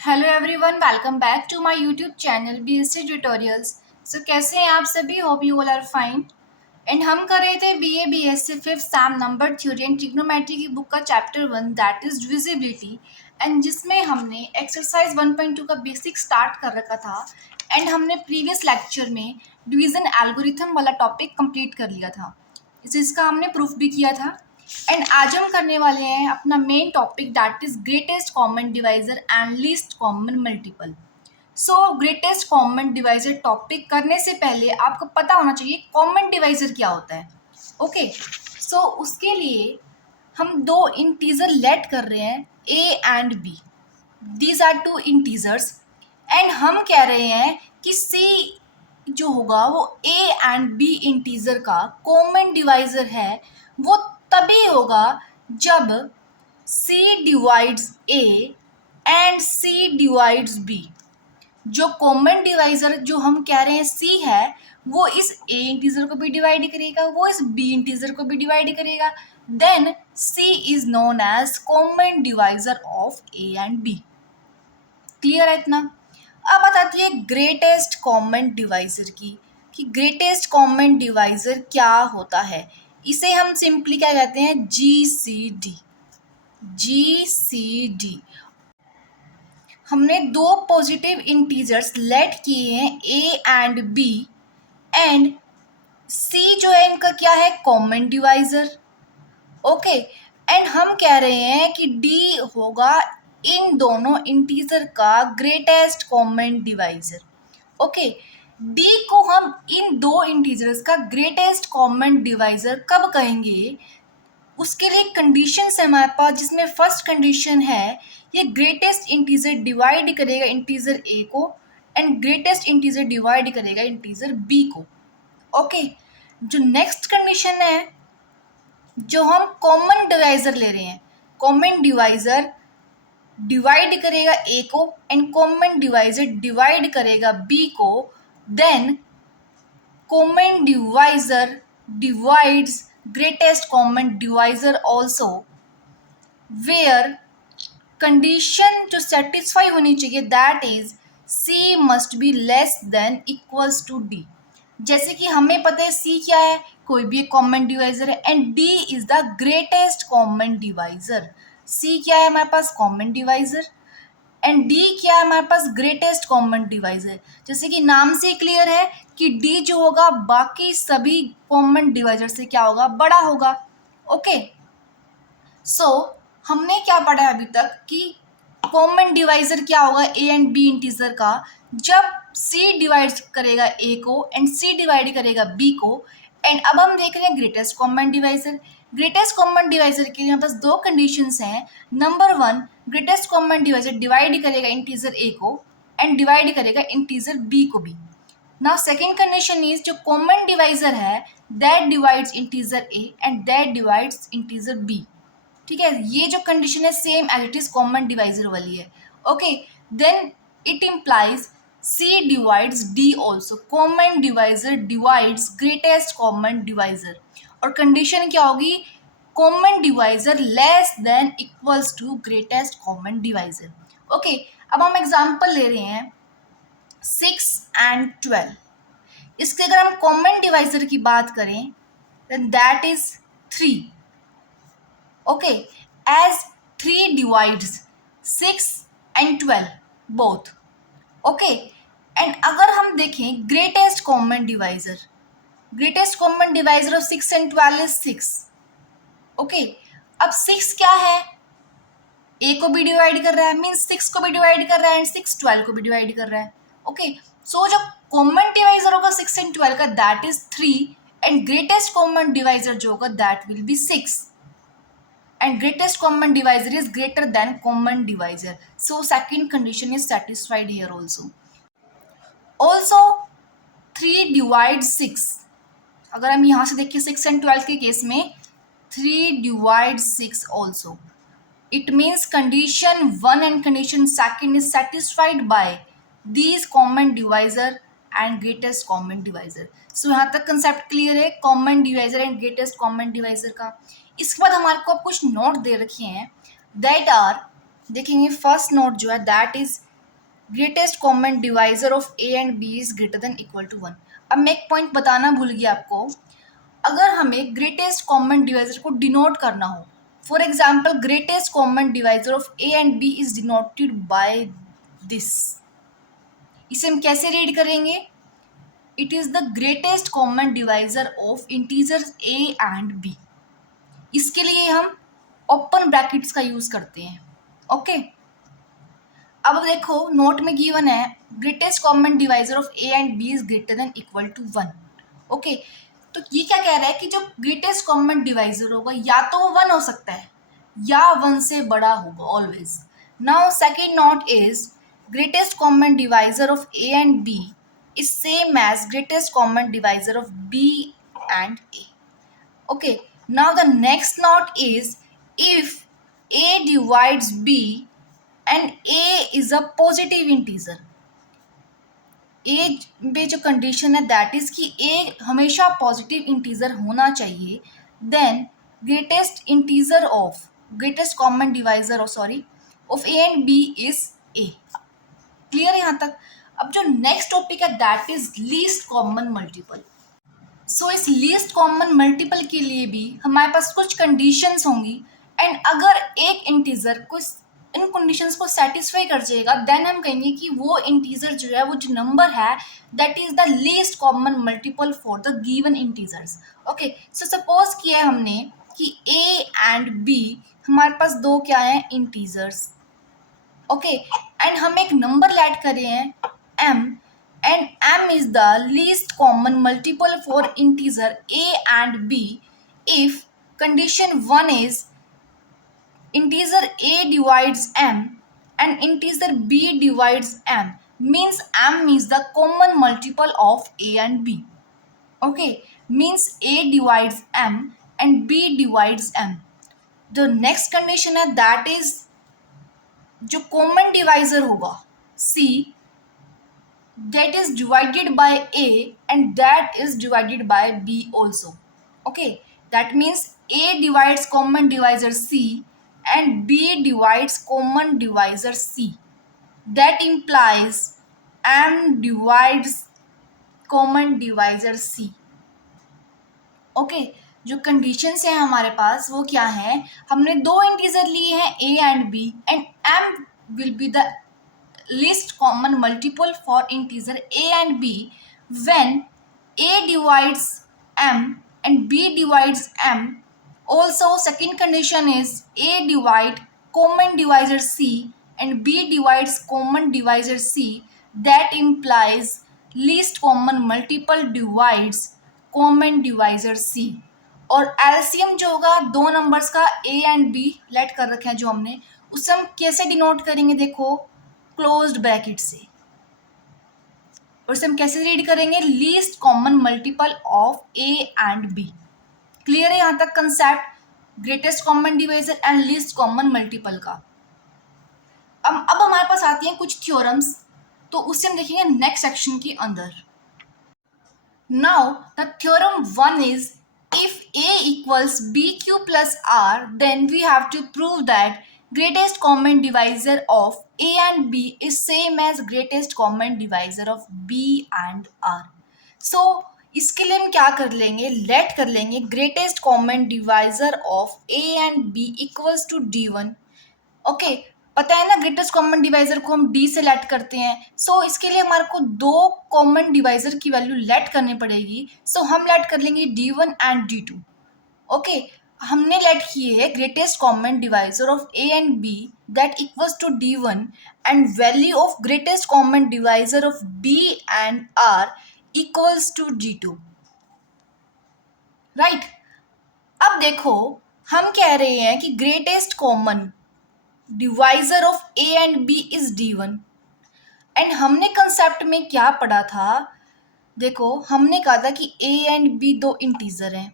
Hello everyone, welcome back to my YouTube channel BSc tutorials. So कैसे हैं आप सभी? Hope you all are fine. And हम कर रहे थे BA BSc fifth sem number theory and trigonometry की बुक का chapter 1 that is divisibility, and जिसमें हमने एक्सरसाइज 1.2 का बेसिक स्टार्ट कर रखा था। एंड हमने प्रीवियस लेक्चर में डिवीजन एल्गोरिथम वाला टॉपिक कंप्लीट कर लिया था, जिसका हमने प्रूफ भी किया था। एंड आज हम करने वाले हैं अपना main topic that is greatest common divisor and least common multiple. So greatest common divisor topic करने से पहले आपको पता होना चाहिए कॉमन डिवाइजर क्या होता है। ओके, सो उसके लिए हम दो इंटीजर लेट कर रहे हैं a and b। These are two integers and हम कह रहे हैं कि c जो होगा वो a एंड b इंटीजर का कॉमन डिवाइजर है। वो तभी होगा जब c divides a and c divides b। जो कॉमन डिवाइजर जो हम कह रहे हैं c है, वो इस a इंटीजर को भी डिवाइड करेगा, वो इस b इंटीजर को भी डिवाइड करेगा। Then c is known as common divisor of a and b। Clear है इतना? अब बताती है ग्रेटेस्ट कॉमन डिवाइजर की, कि ग्रेटेस्ट कॉमन डिवाइजर क्या होता है। इसे हम सिंपली क्या कहते हैं? GCD। GCD। हमने दो पॉजिटिव इंटीजर्स लेट किए हैं a and b, and c जो है इनका क्या है? Common divisor. ओके, एंड हम कह रहे हैं कि d होगा इन दोनों इंटीजर का greatest common divisor. Okay, d को हम इन दो इंटीजर्स का ग्रेटेस्ट कॉमन डिवाइजर कब कहेंगे? उसके लिए कंडीशंस है हमारे पास, जिसमें फर्स्ट कंडीशन है ये ग्रेटेस्ट इंटीजर डिवाइड करेगा इंटीजर a को, एंड ग्रेटेस्ट इंटीजर डिवाइड करेगा इंटीजर b को। ओके, जो नेक्स्ट कंडीशन है, जो हम कॉमन डिवाइजर ले रहे हैं, कॉमन डिवाइजर डिवाइड करेगा a को एंड कॉमन डिवाइजर डिवाइड करेगा b को, then common divisor divides greatest common divisor also, where condition to satisfy होनी चाहिए that is c must be less than equals to d। जैसे कि हमें पता है c क्या है? कोई भी एक कॉमन डिवाइजर है, and d is the greatest common divisor. c क्या है हमारे पास? Common divisor. एंड d क्या है हमारे पास? Greatest common divisor. जैसे कि नाम से क्लियर है कि d जो होगा बाकी सभी कॉमन डिवाइजर से क्या होगा? बड़ा होगा। ओके, सो हमने क्या पढ़ा है अभी तक कि कॉमन डिवाइजर क्या होगा a एंड b इंटीजर का? जब c डिवाइड करेगा a को एंड c डिवाइड करेगा b को। एंड अब हम देख रहे हैं greatest common divisor. Greatest common divisor के लिए हमारे पास दो कंडीशंस हैं। Number one, greatest common divisor divide करेगा इंटीजर a को एंड डिवाइड करेगा इंटीजर b को भी। नाउ सेकेंड कंडीशन इज जो कॉमन डिवाइजर है that divides integer a and that divides integer b। ठीक है, ये जो कंडीशन है same as it is common divisor वाली है। Okay, then it implies c divides d also. Common divisor divides greatest common divisor. और condition क्या होगी? Common divisor less than equals to greatest common divisor. Okay, अब हम example ले रहे हैं 6 एंड 12। इसके अगर हम कॉमन डिवाइजर की बात करें then that is 3। Okay, as 3 divides 6 and 12 both। Okay, and अगर हम देखें greatest common divisor, greatest common divisor of 6 and 12 is 6। Okay, अब 6 क्या है? a को भी डिवाइड कर रहा है, मीन्स 6 को भी डिवाइड कर रहा है, एंड 6 12 को भी डिवाइड कर रहा है। ओके, सो जो कॉमन डिवाइजर होगा 6 and 12 का that is 3, and greatest common divisor जो होगा that will B 6, and greatest common divisor is greater than common divisor. So second condition is satisfied here also. Also 3 divides 6। अगर हम यहाँ से देखिए 6 and 12 के केस में 3 divides 6 also। It means condition 1 and condition second is satisfied by these common divisor and greatest common divisor। So यहाँ तक concept clear है common divisor and greatest common divisor का। इसके बाद हमारे को कुछ नोट दे रखे हैं दैट आर, देखेंगे फर्स्ट नोट जो है that is greatest common divisor of A and B is greater than equal to 1। अब मैं एक पॉइंट बताना भूल गया आपको, अगर हमें ग्रेटेस्ट कॉमन डिवाइजर को डिनोट करना हो, for example greatest common divisor of A and B is denoted by this, इसे हम कैसे रीड करेंगे? It is the greatest common divisor of integers A and B. इसके लिए हम ओपन ब्रैकेट्स का यूज करते हैं। ओके, अब देखो नोट में गिवन है greatest common divisor of A and B is greater than equal to 1। Okay, तो ये क्या कह रहा है कि जो ग्रेटेस्ट कॉमन डिवाइजर होगा या तो वो 1 हो सकता है या 1 से बड़ा होगा always. Now second note is greatest common divisor of A and B is same as greatest common divisor of B and A. Okay, now the next note is if A divides B and A is a positive integer, A में जो condition है that is कि A हमेशा positive integer होना चाहिए, then greatest common divisor of A and B is A। Clear है यहाँ तक? अब जो नेक्स्ट टॉपिक है that is least common multiple. So इस लीस्ट कॉमन मल्टीपल के लिए भी हमारे पास कुछ कंडीशंस होंगी, एंड अगर एक इंटीजर को इन कंडीशंस को सेटिस्फाई कर जाएगा देन हम कहेंगे कि वो इंटीजर जो है, वो जो नंबर है that is the least common multiple for the given integers. Okay, so suppose किया है हमने कि ए एंड बी हमारे पास दो क्या है, इंटीजर्स। ओके, एंड हम एक नंबर लेट कर रहे हैं m, and m is the least common multiple for integer a and b if condition 1 is integer a divides m and integer b divides m, means m is the common multiple of a and b। Okay, means a divides m and b divides m। The next condition है that is जो common divisor होगा c that is divided by a and that is divided by b also। Okay, that means a divides common divisor c and b divides common divisor c, that implies m divides common divisor c। Okay, जो conditions हैं हमारे पास वो क्या है, हमने दो integer लिए हैं a and b and m will be the least common multiple for integer a and b when a divides m and b divides m। Also second condition is a divide common divisor c and b divides common divisor c, that implies least common multiple divides common divisor c। और LCM जो होगा दो numbers का a and b late कर रखे हैं जो हमने, उसे हम कैसे डिनोट करेंगे, देखो क्लोज्ड ब्रैकेट से, और इसे हम कैसे रीड करेंगे, least common multiple of A and B. Clear है यहां तक concept, greatest common divisor and least common multiple का। अब हमारे पास आती हैं कुछ थ्योरम्स, तो उससे हम देखेंगे नेक्स्ट सेक्शन के अंदर। Now the theorem 1 is if A equals BQ plus R, then we have to prove that greatest common divisor of A and B is same as greatest common divisor of B and R। So इसके लिए हम क्या कर लेंगे, let कर लेंगे greatest common divisor of A and B equals to D1। Okay, पता है ना ग्रेटेस्ट कॉमन डिवाइजर को हम डी से लेट करते हैं, सो इसके लिए हमारे को दो कॉमन डिवाइजर की वैल्यू लेट करनी पड़ेगी, सो हम लेट कर लेंगे D1 एंड D2। ओके, हमने लेट किए है greatest common divisor of A and B that equals to D1 and value of greatest common divisor of B and R equals to D2। Right, अब देखो हम कह रहे हैं कि greatest common divisor of A and B is D1, and हमने concept में क्या पढ़ा था, देखो हमने कहा था कि ए एंड बी दो इंटीजर हैं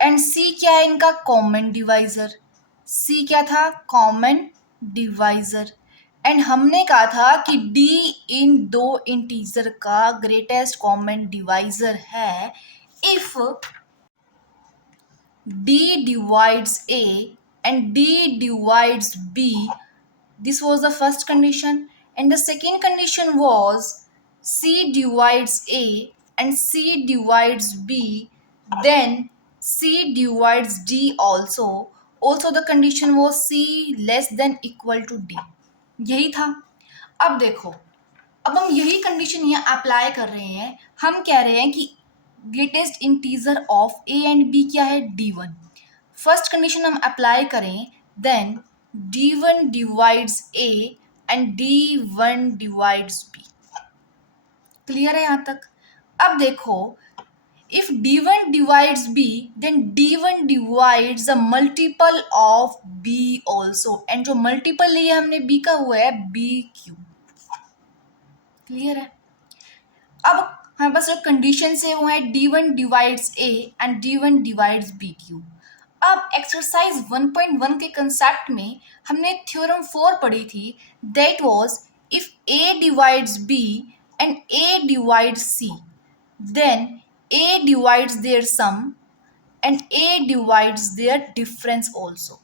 एंड सी क्या है इनका, कॉमन डिवाइजर। सी क्या था, कॉमन डिवाइजर, एंड हमने कहा था कि डी इन दो इंटीजर का ग्रेटेस्ट कॉमन डिवाइजर है if D divides A and D divides B, this was the first condition, and the second condition was C divides A and C divides B, then C divides D also. Also the condition was C less than equal to D. यही था. अब देखो, अब हम यही condition यहाँ apply कर रहे हैं. हम कह रहे हैं कि greatest integer of A and B क्या है, D1. फर्स्ट कंडीशन हम अप्लाई करें, then D1 divides A and D1 divides B. Clear है यहाँ तक? अब देखो, if D1 divides B, then D1 divides the multiple of B also. And जो multiple लिया हमने B का हुआ है BQ. क्लियर है? अब हमारे पास जो कंडीशन है वो है D1 divides A and D1 divides BQ. अब एक्सरसाइज 1.1 के कंसेप्ट में हमने थ्योरम 4 पढ़ी थी. That was if A divides B and A divides C, then A divides their sum and A divides their difference also.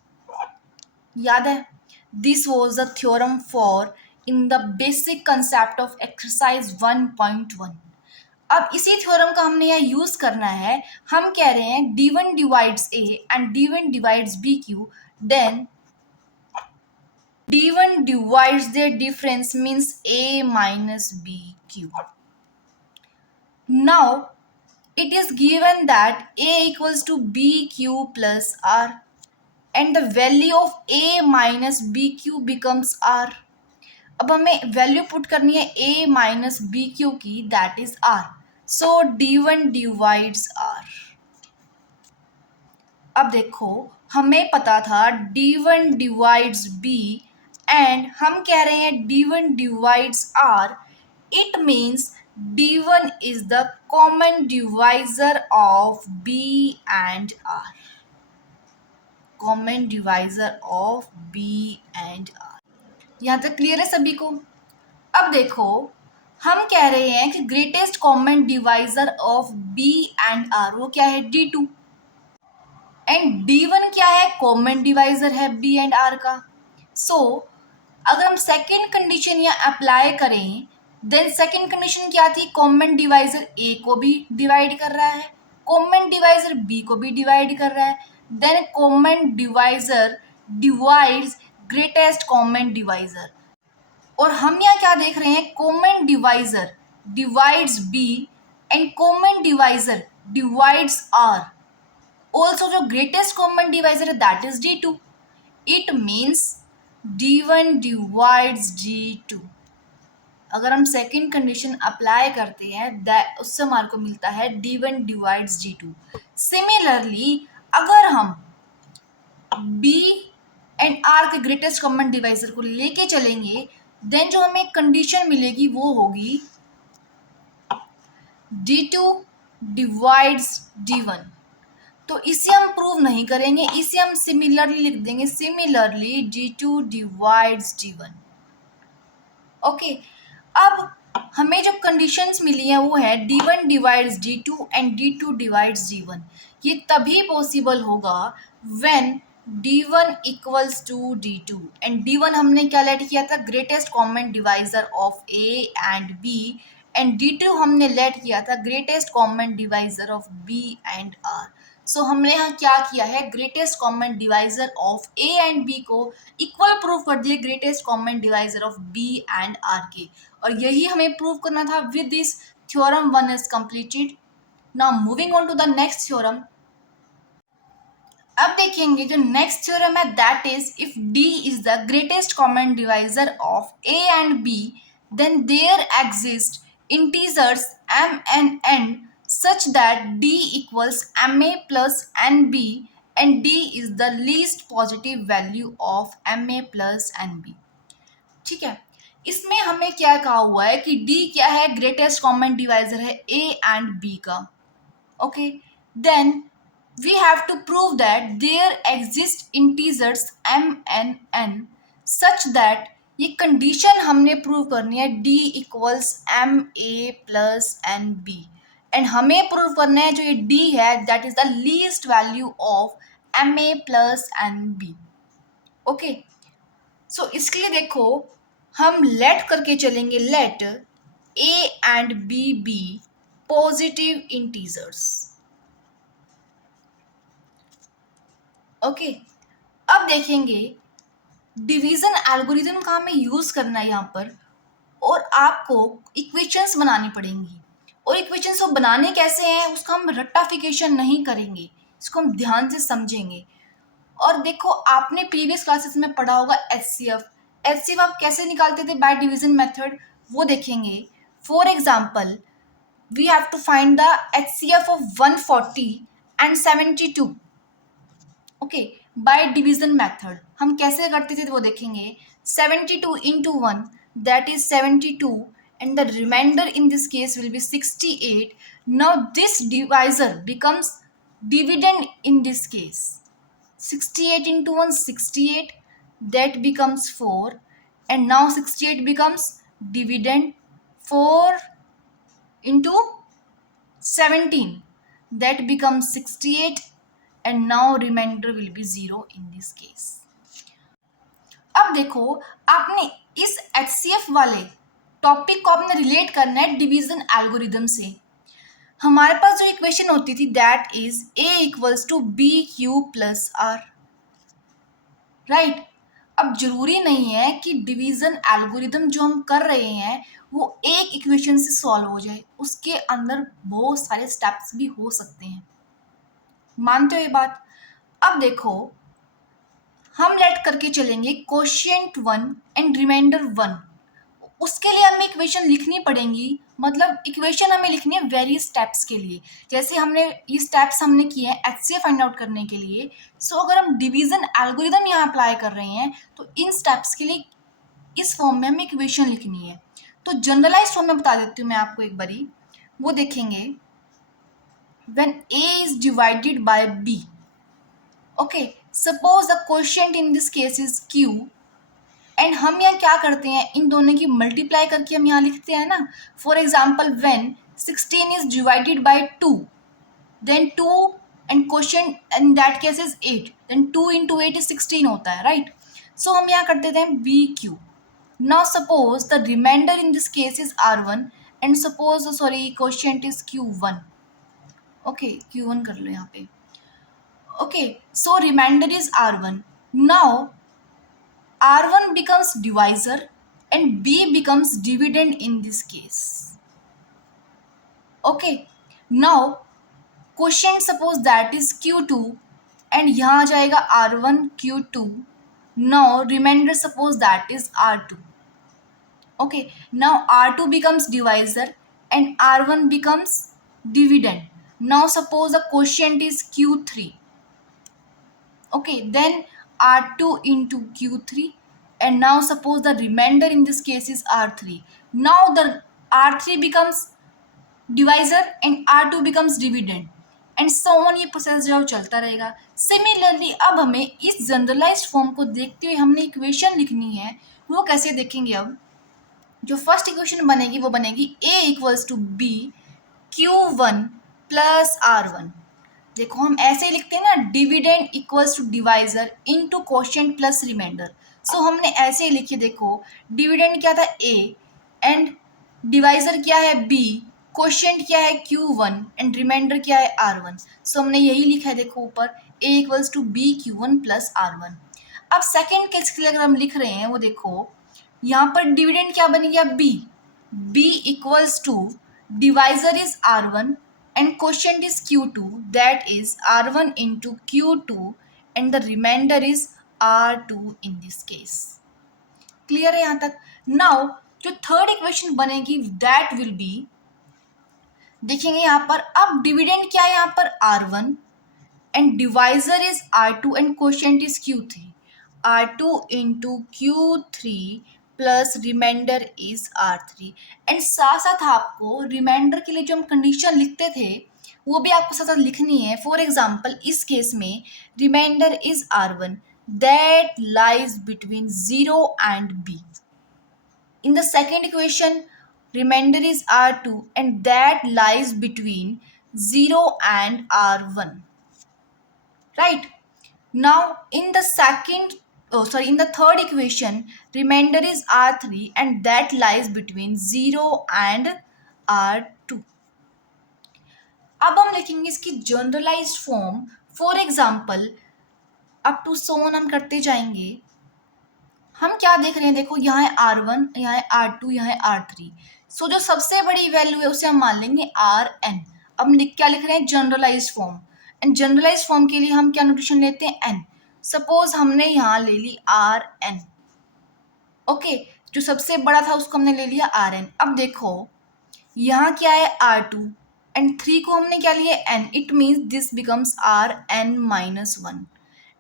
याद है? This was the theorem for in the basic concept of exercise 1.1. अब इसी theorem का हमने यहाँ use करना है. हम कह रहे हैं D1 divides A and D1 divides BQ, then D1 divides their difference means A minus BQ. Now it is given that A equals to BQ plus R and the value of A minus BQ becomes R. अब हमें value put करनी है A minus BQ की, that is R. So D1 divides R. अब देखो, हमें पता था D1 divides B and हम कह रहे हैं D1 divides R. It means D1 is the common divisor of B and R. Common divisor of B and R. यहाँ तक क्लियर है सभी को? अब देखो, हम कह रहे हैं कि greatest common divisor of B and R वो क्या है, D2. एंड D1 क्या है, कॉमन डिवाइजर है B एंड R का. सो अगर हम सेकेंड कंडीशन यहाँ अप्लाई करें, देन सेकेंड कंडीशन क्या थी, कॉमन डिवाइजर A को भी डिवाइड कर रहा है, कॉमन डिवाइजर B को भी डिवाइड कर रहा है, then common divisor divides greatest common divisor. और हम यहाँ क्या देख रहे हैं, common divisor divides B and common divisor divides R. Also जो ग्रेटेस्ट कॉमन डिवाइजर है that is D2. It means D1 divides D2. अगर हम सेकेंड कंडीशन अप्लाई करते हैं उससे हमारे को मिलता है D1 डिवाइड्स D2. सिमिलरली अगर हम B एंड R के ग्रेटेस्ट कॉमन डिवाइजर को लेके चलेंगे, देन जो हमें कंडीशन मिलेगी वो होगी D2 डिवाइड्स D1. तो इसे हम प्रूव नहीं करेंगे, इसे हम सिमिलरली लिख देंगे, similarly D2 divides D1. Okay. अब हमें जो कंडीशंस मिली हैं वो है D1 divides D2 and D2 divides D1. ये तभी पॉसिबल होगा when D1 equals to D2 and D1 हमने क्या लेट किया था, greatest common divisor of A and B, and D2 हमने लेट किया था greatest common divisor of B and R. So हमने यहाँ क्या किया है, greatest common divisor of A and B को इक्वल प्रूव कर दिए greatest common divisor of B and R के. और यही हमें प्रूव करना था. With this theorem 1 is completed. Now moving on to the next theorem. अब देखेंगे जो नेक्स्ट थ्योरम है that is if D is the greatest common divisor of A and B, then there exist integers m and n such that D equals ma plus nb and D is the least positive value of ma plus nb. ठीक है. इसमें हमें क्या कहा हुआ है कि D क्या है, ग्रेटेस्ट कॉमन डिवाइजर है A एंड B का. Okay. Then we have to prove that there exist integers m and n such that ये कंडीशन हमने प्रूव करनी है D equals M A plus N B, and हमें prove करना है जो ये D है that is the least value of M A plus N B. Okay. So इसके लिए देखो हम लेट करके चलेंगे, let A and B be positive integers. Okay, अब देखेंगे डिवीजन एल्गोरिथम का हमें यूज करना है यहाँ पर, और आपको इक्वेशंस बनानी पड़ेंगी। और इक्वेशंस को बनाने कैसे हैं उसका हम रट्टाफिकेशन नहीं करेंगे, इसको हम ध्यान से समझेंगे। और देखो, आपने प्रीवियस क्लासेस में पढ़ा होगा एचसीएफ। एचसीएफ आप कैसे निकालते थे? बाय डिवीजन मेथड, वो देखेंगे। For example, we have to find the HCF of 140 and 72। Okay, by division method हम कैसे करते थे वो देखेंगे। 72 into 1, that is 72, and the remainder in this case will be 68. Now this divisor becomes dividend in this case. 68 into 1, 68, that becomes 4, and now 68 becomes dividend 4 into 17, that becomes 68, and now remainder will be 0 in this case. अब देखो, आपने इस HCF वाले topic को आपने relate करना है division algorithm से। हमारे पास जो इक्वेशन होती थी that is A equals to B Q plus R, right. अब जरूरी नहीं है कि डिवीजन एल्गोरिदम जो हम कर रहे हैं वो एक इक्वेशन से सॉल्व हो जाए, उसके अंदर बहुत सारे स्टेप्स भी हो सकते हैं। मानते हो ये बात? अब देखो, हम लेट करके चलेंगे कोशिएंट 1 एंड रिमाइंडर 1। उसके लिए हमें इक्वेशन लिखनी पड़ेंगी, मतलब इक्वेशन हमें लिखनी है वेरियस स्टेप्स के लिए। जैसे हमने ये स्टेप्स हमने किए हैं एचसीएफ फाइंड आउट करने के लिए। सो अगर हम डिवीजन एल्गोरिदम यहाँ अप्लाई कर रहे हैं तो इन स्टेप्स के लिए इस फॉर्म में हमें इक्वेशन लिखनी है। तो जनरलाइज फॉर्म में बता देती हूँ मैं आपको एक बारी, वो देखेंगे। When A is divided by B, okay, suppose the quotient in this case is Q, and हम यहाँ क्या करते हैं, इन दोनों की मल्टीप्लाई करके हम यहाँ लिखते हैं ना। For example, when 16 is divided by 2, then 2 and quotient in that case is 8, then 2 into 8 is 16 होता है, राइट। सो हम यहाँ कर देते हैं B Q. Now suppose the remainder in this case is R1, and suppose sorry quotient is Q1। Okay, Q1 कर लो यहाँ पे। Okay, so remainder is R1। Now R1 becomes divisor and B becomes dividend in this case. Okay, now quotient suppose that is Q2 and यहाँ आ जाएगा R1 Q2. Now remainder suppose that is R2. Okay, now R2 becomes divisor and R1 becomes dividend. Now suppose the quotient is Q3. Okay, then R2 into Q3, and now suppose the remainder in this case is R3. Now the R3 becomes divisor and R2 becomes dividend, and so on। ये process जो चलता रहेगा। Similarly अब हमें इस generalised form को देखते हुए हमने इक्वेशन लिखनी है। वो कैसे देखेंगे? अब जो फर्स्ट इक्वेशन बनेगी वो बनेगी A equals to B Q1 plus R1। देखो, हम ऐसे लिखते हैं ना, dividend equals to divisor into quotient plus remainder. So हमने ऐसे ही लिखी। देखो, डिविडेंड क्या था A एंड डिवाइजर क्या है B, क्वोशिएंट क्या है Q1 एंड रिमाइंडर क्या है R1। सो हमने यही लिखा है। देखो ऊपर A equals to B Q1 plus R1। अब सेकेंड केस के लिए अगर हम लिख रहे हैं, वो देखो यहाँ पर डिविडेंड क्या बन गया B equals to divisor is R1 and quotient is Q2, that is R1 into Q2, and the remainder is R2 in this case. Clear है यहाँ तक? Now जो थर्ड इक्वेशन बनेगी that will be, देखेंगे यहाँ पर, अब डिविडेंड क्या है यहाँ पर R1 and divisor is R2 and quotient is Q3. R2 into Q3 plus remainder is R3। And साथ साथ आपको रिमाइंडर के लिए जो हम कंडीशन लिखते थे वो भी आपको साथ साथ लिखनी है। फॉर एग्जाम्पल, इस केस में remainder is R1 that lies between 0 and B। In the second equation, remainder is R2 and that lies between 0 and R1, right? Now in the second in the third equation, remainder is R3 and that lies between 0 and R2. अब हम लिखेंगे इसकी generalised form. For example, up to so on हम करते जाएंगे. हम क्या देख रहे हैं, देखो यहाँ है R1, यहाँ है R2, यहाँ है R3. सो जो सबसे बड़ी वैल्यू है उसे हम मान लेंगे Rn. अब क्या लिख रहे हैं, generalised form. And generalised form के लिए हम क्या नोटेशन लेते हैं, n. सपोज हमने यहाँ ले ली Rn. ओके, जो सबसे बड़ा था उसको हमने ले लिया Rn. अब देखो यहाँ क्या है R2 एंड 3 को हमने क्या लिया n. It means this becomes Rn-1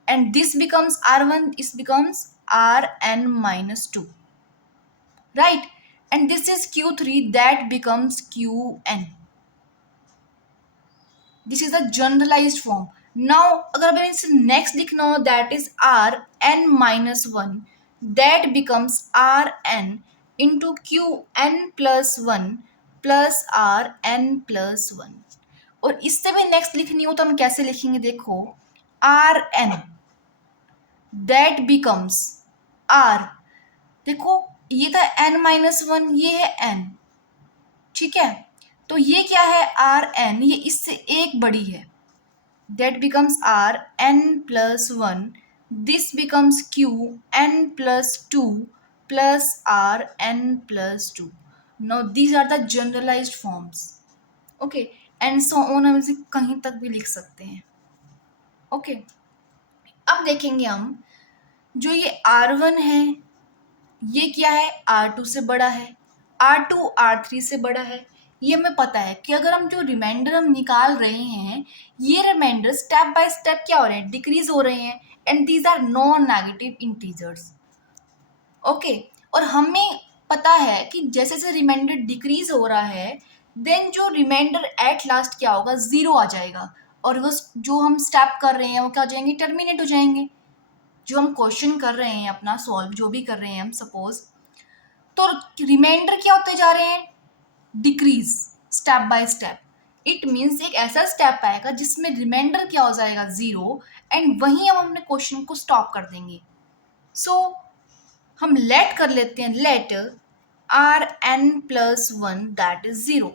and this becomes R1, this becomes Rn-2, right? And this is Q3, that becomes Qn. This is the generalized form. Now अगर हमें इसे next लिखना हो, that is Rn-1, that becomes Rn into Qn+1 plus Rn+1. और इससे भी next लिखनी हो तो हम कैसे लिखेंगे, देखो Rn that becomes R. देखो ये था n-1, ये है n, ठीक है. तो ये क्या है Rn, ये इससे एक बड़ी है. that becomes Rn+1. this becomes Qn+2 plus Rn+2. now these are the generalized forms. okay, and so on. हम इसे कहीं तक भी लिख सकते हैं. okay, अब देखेंगे हम जो ये R1 है, ये क्या है, R2 से बड़ा है, R2 R3 से बड़ा है. ये हमें पता है कि अगर हम जो रिमाइंडर हम निकाल रहे हैं, ये रिमाइंडर स्टेप बाय स्टेप क्या हो रहे हैं, डिक्रीज हो रहे हैं. And these are non negative integers. Okay, और हमें पता है कि जैसे जैसे रिमाइंडर डिक्रीज हो रहा है, देन जो रिमाइंडर एट लास्ट क्या होगा, 0 आ जाएगा. और वो जो हम स्टेप कर रहे हैं वो क्या हो जाएंगे, टर्मिनेट हो जाएंगे. जो हम क्वेश्चन कर रहे हैं अपना सॉल्व, जो भी कर रहे हैं हम सपोज, तो रिमाइंडर क्या होते जा रहे हैं, decrease step by step. It means एक ऐसा स्टेप आएगा जिसमें रिमाइंडर क्या हो जाएगा, 0, एंड वहीं हम अपने क्वेश्चन को स्टॉप कर देंगे. सो हम लेट कर लेते हैं, लेट Rn+1 दैट इज 0.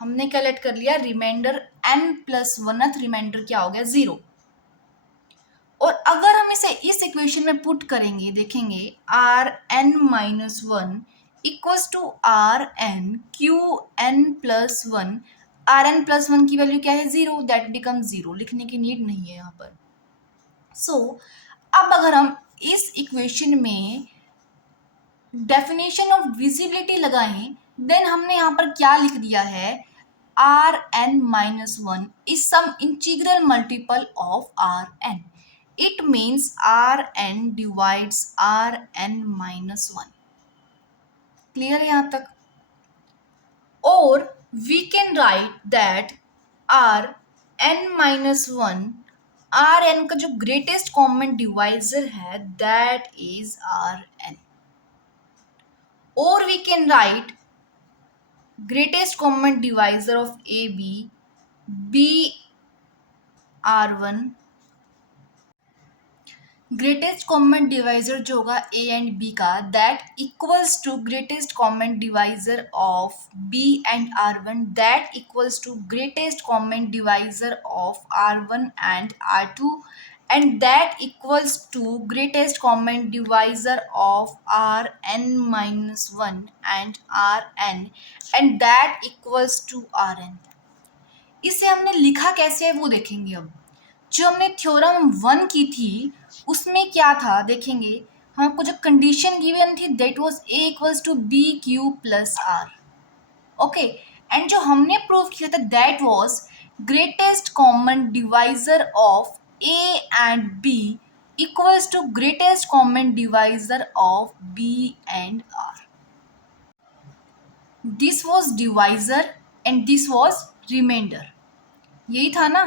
हमने क्या लेट कर लिया, रिमाइंडर n+1th रिमाइंडर क्या हो गया, 0. और अगर हम इसे इस इक्वेशन में पुट करेंगे, देखेंगे Rn-1 equals to Rn Qn+1. Rn+1 की वैल्यू क्या है, 0, दैट बिकम 0. लिखने की नीड नहीं है यहाँ पर. सो अब अगर हम इस इक्वेशन में डेफिनेशन ऑफ विजिबिलिटी लगाएं, देन हमने यहाँ पर क्या लिख दिया है, Rn-1 is some integral multiple of Rn. It means Rn divides Rn-1. Clear है यहाँ तक? और we can write that Rn-1, Rn का जो ग्रेटेस्ट कॉमन डिवाइजर है that is Rn. और we can write greatest common divisor of AB B R1. Greatest common divisor जो होगा ए एंड बी का, that equals to greatest common divisor of B and R1, that equals to greatest common divisor of R1 and R2, and that equals to greatest common divisor of Rn-1 and Rn, and that equals to Rn. इसे हमने लिखा कैसे है वो देखेंगे. अब जो हमने थ्योरम 1 की थी उसमें क्या था, देखेंगे हमको जो कंडीशन गिवन थी, that was A equals to B Q plus R. Okay, and जो हमने प्रूव किया था that was greatest common divisor of A and B equals to greatest common divisor of B and R. This was divisor and this was remainder. यही था ना.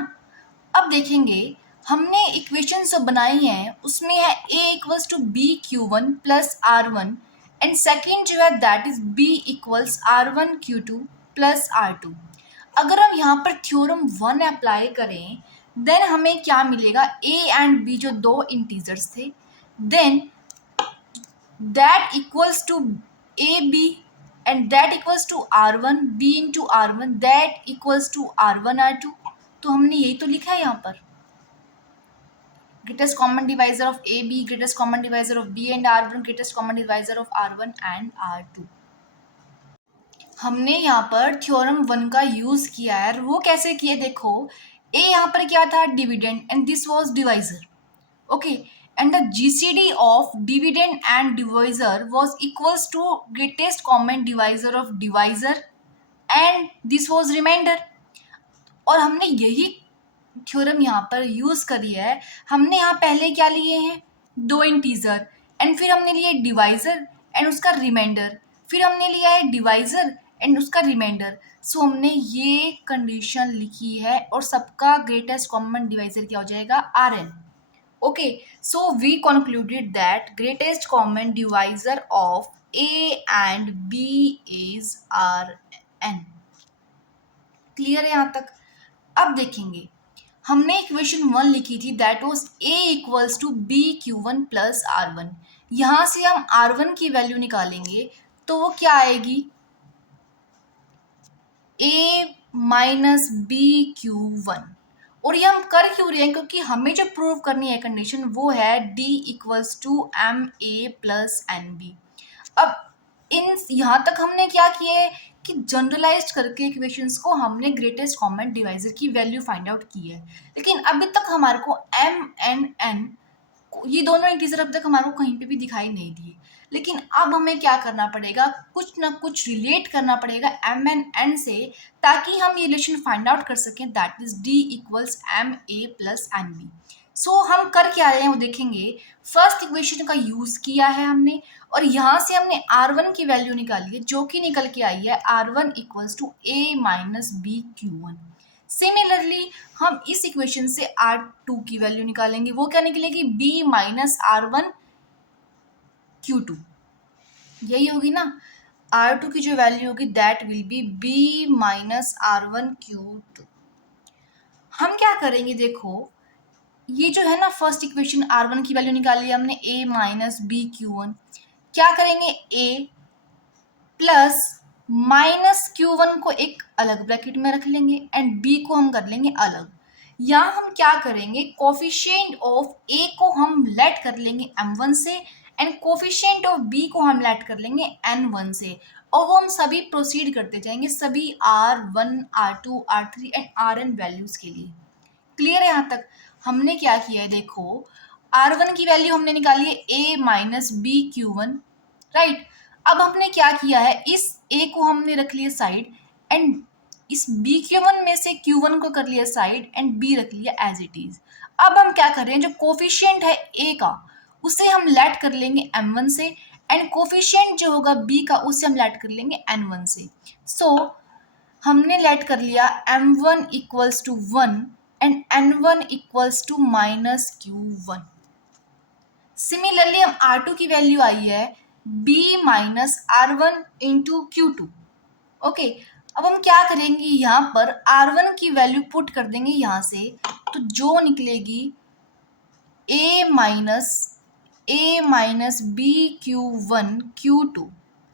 अब देखेंगे हमने इक्वेशन जो बनाई है उसमें है A equals to B Q1 plus R1, and second जो है that is B equals R1 Q2 plus R2. अगर हम यहाँ पर थ्योरम 1 अप्लाई करें, देन हमें क्या मिलेगा, A एंड B जो दो इंटीजर्स थे, then that equals to AB and that equals to R1 B into R1 that equals to R1 R2। तो हमने यही तो लिखा है यहाँ पर, greatest common divisor of AB, greatest common divisor of B and R1, greatest common divisor of R1 and R2। हमने यहाँ पर थ्योरम 1 का यूज किया है। वो कैसे किए देखो, ए यहाँ पर क्या था, dividend and this was divisor. Okay, and the GCD of dividend and divisor was equals to greatest common divisor of divisor and this was remainder. और हमने यही थ्योरम यहाँ पर यूज करी है। हमने यहाँ पहले क्या लिए हैं, दो इंटीजर एंड फिर हमने लिए डिवाइजर एंड उसका रिमाइंडर, फिर हमने लिया है डिवाइजर एंड उसका रिमाइंडर। सो हमने ये कंडीशन लिखी है और सबका ग्रेटेस्ट कॉमन डिवाइजर क्या हो जाएगा, R N. Okay, so we concluded that greatest common divisor of A and B is R N. Clear है यहाँ तक? अब देखेंगे, हमने इक्वेशन 1 लिखी थी that was a equals to B Q one plus R one. यहाँ से हम R1 की वैल्यू निकालेंगे तो वो क्या आएगी, a minus B Q one. और ये हम कर क्यों रहे हैं, क्योंकि हमें जो प्रूव करनी है कंडीशन वो है d equals to M A plus N B. अब इन यहाँ तक हमने क्या किया है कि जनरलाइज करके इक्वेशंस को हमने ग्रेटेस्ट कॉमन डिवाइजर की वैल्यू फाइंड आउट की है। लेकिन अभी तक हमारे को m एंड n, ये दोनों इंटीजर अभी तक हमारे को कहीं पे भी दिखाई नहीं दिए। लेकिन अब हमें क्या करना पड़ेगा, कुछ ना कुछ रिलेट करना पड़ेगा m एंड n से, ताकि हम ये रिलेशन फाइंड आउट कर सकें that is d equals M A plus N B. So हम कर क्या रहे हैं वो देखेंगे। फर्स्ट इक्वेशन का यूज किया है हमने और यहाँ से हमने R1 की वैल्यू निकाली है जो कि निकल के आई है R1 equals to a minus B Q one. Similarly हम इस इक्वेशन से R2 की वैल्यू निकालेंगे, वो क्या निकलेगी, b माइनस R1 Q2। यही होगी ना, R2 की जो वैल्यू होगी that will B b minus R1 Q2। हम क्या करेंगे देखो, ये जो है ना फर्स्ट इक्वेशन R1 की वैल्यू निकाली हमने a minus B Q one, क्या करेंगे a plus minus Q one को एक अलग ब्रैकेट में रख लेंगे एंड b को हम कर लेंगे अलग। यहाँ हम क्या करेंगे, कोफिशिएंट ऑफ a को हम लेट कर लेंगे m1 से एंड कोफिशिएंट ऑफ b को हम लेट कर लेंगे n1 से, और वो हम सभी प्रोसीड करते जाएंगे सभी r1 r2 r3 and rn values के लिए। क्लियर है यहाँ तक? हमने क्या किया है देखो, R1 की वैल्यू हमने निकाली है a minus B Q one, right. अब हमने क्या किया है, इस a को हमने रख लिया साइड एंड इस बी क्यू वन में से क्यू वन को कर लिया साइड एंड b रख लिया एज इट इज। अब हम क्या कर रहे हैं, जो कोफिशिएंट है a का उसे हम लेट कर लेंगे m1 से एंड कोफिशिएंट जो होगा b का उसे हम लेट कर लेंगे n1 से। सो हमने लेट कर लिया m1 equals to 1 and n1 equals to minus Q one. Similarly हम R2 की वैल्यू आई है b minus R1 into Q two. Okay, अब हम क्या करेंगे, यहाँ पर R1 की वैल्यू पुट कर देंगे यहाँ से, तो जो निकलेगी a minus B Q one Q two.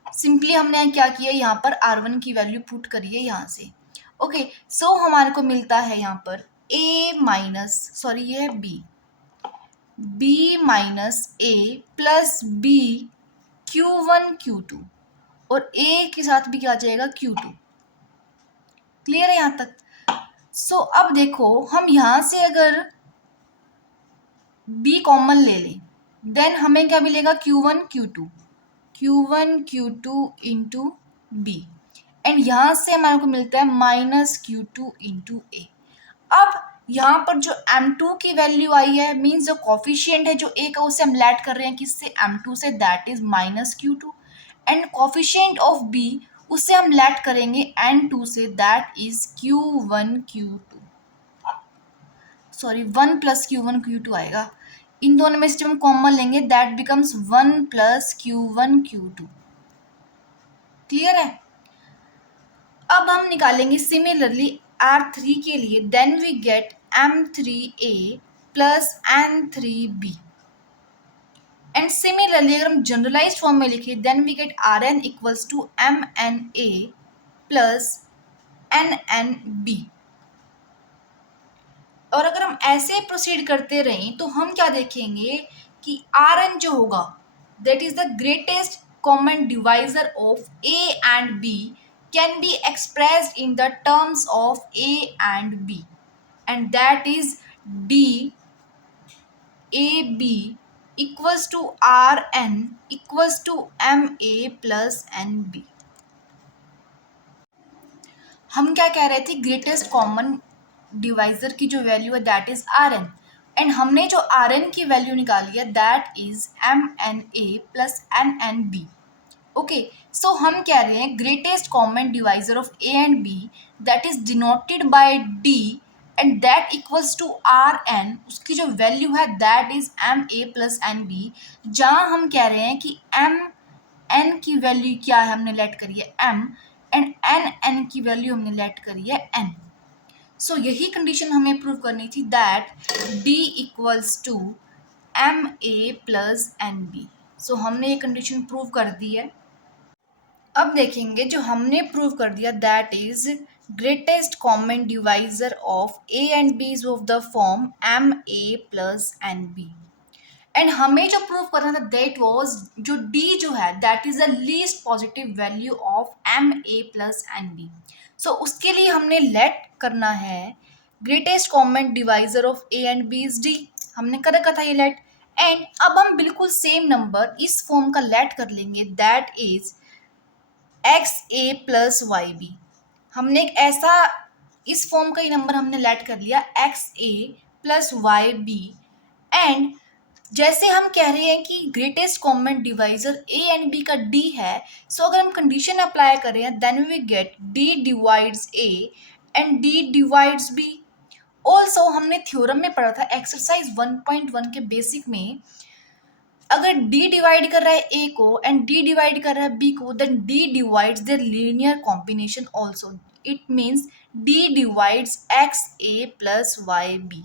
Simply हमने क्या किया, यहाँ पर R1 की वैल्यू पुट करी है यहाँ से। ओके, सो हमारे को मिलता है यहाँ पर a माइनस, सॉरी ये है b minus a plus b Q one Q two, और a के साथ भी क्या आ जाएगा Q2। क्लियर है यहाँ तक? सो अब देखो, हम यहाँ से अगर b कॉमन ले लें देन हमें क्या मिलेगा, Q1 Q2 into B and यहाँ से हमारे को मिलता है माइनस Q2 इंटू ए। अब यहाँ पर जो m2 की वैल्यू आई है मीन्स जो कॉफिशिएंट है जो a का उसे हम लेट कर रहे हैं किससे, m2 से, that is minus Q2 and coefficient of b उसे हम लेट करेंगे n2 से, that is Q1 Q2, sorry 1 plus Q1 Q2 आएगा। इन दोनों में से जब हम कॉमन लेंगे that becomes 1 plus Q1 Q2। Clear है? अब हम निकालेंगे सिमिलरली R3 के लिए, then we get M3A plus N3B। And similarly अगर हम जनरलाइज फॉर्म में लिखें then we get R N equals to M N A plus N N B. और अगर हम ऐसे प्रोसीड करते रहें तो हम क्या देखेंगे कि आर एन जो होगा that is the greatest common divisor of A and B can be expressed in the terms of A and B and that is D A B equals to R N equals to M A plus N B. हम क्या कह रहे थे greatest common divisor की जो value है that is R N and हमने जो आर एन की वैल्यू निकाली है that is M N A plus N N B. Okay, so हम कह रहे हैं greatest common divisor of A and B that is denoted by D and that equals to R N, उसकी जो value है that is M A plus N B, जहाँ हम कह रहे हैं कि एम एन की वैल्यू क्या है हमने लेट करी है एम एंड एन एन की वैल्यू हमने लेट करी है एन। सो यही कंडीशन हमें प्रूव करनी थी that D equals to M A plus N B. So हमने ये कंडीशन प्रूव कर दी है। अब देखेंगे जो हमने प्रूव कर दिया that is greatest common divisor of A and B is of the form M A plus N B and हमें जो प्रूव करना था दैट वाज जो डी जो है that is the least positive value of M A plus N B. So उसके लिए हमने लेट करना है greatest common divisor of A and B is D, हमने कर रखा था ये लेट एंड अब हम बिल्कुल सेम नंबर इस फॉर्म का लेट कर लेंगे that is X A plus Y B. हमने एक ऐसा इस फॉर्म का ही नंबर हमने लेट कर लिया X A plus Y B and जैसे हम कह रहे हैं कि greatest common divisor A and B का डी है, सो अगर हम कंडीशन अप्लाई करें then we get D divides A and D divides B. Also हमने थ्योरम में पढ़ा था एक्सरसाइज 1.1 के बेसिक में अगर d डिवाइड कर रहा है a को एंड d डिवाइड कर रहा है b को then d divides their linear combination also, it means d divides X A plus Y B.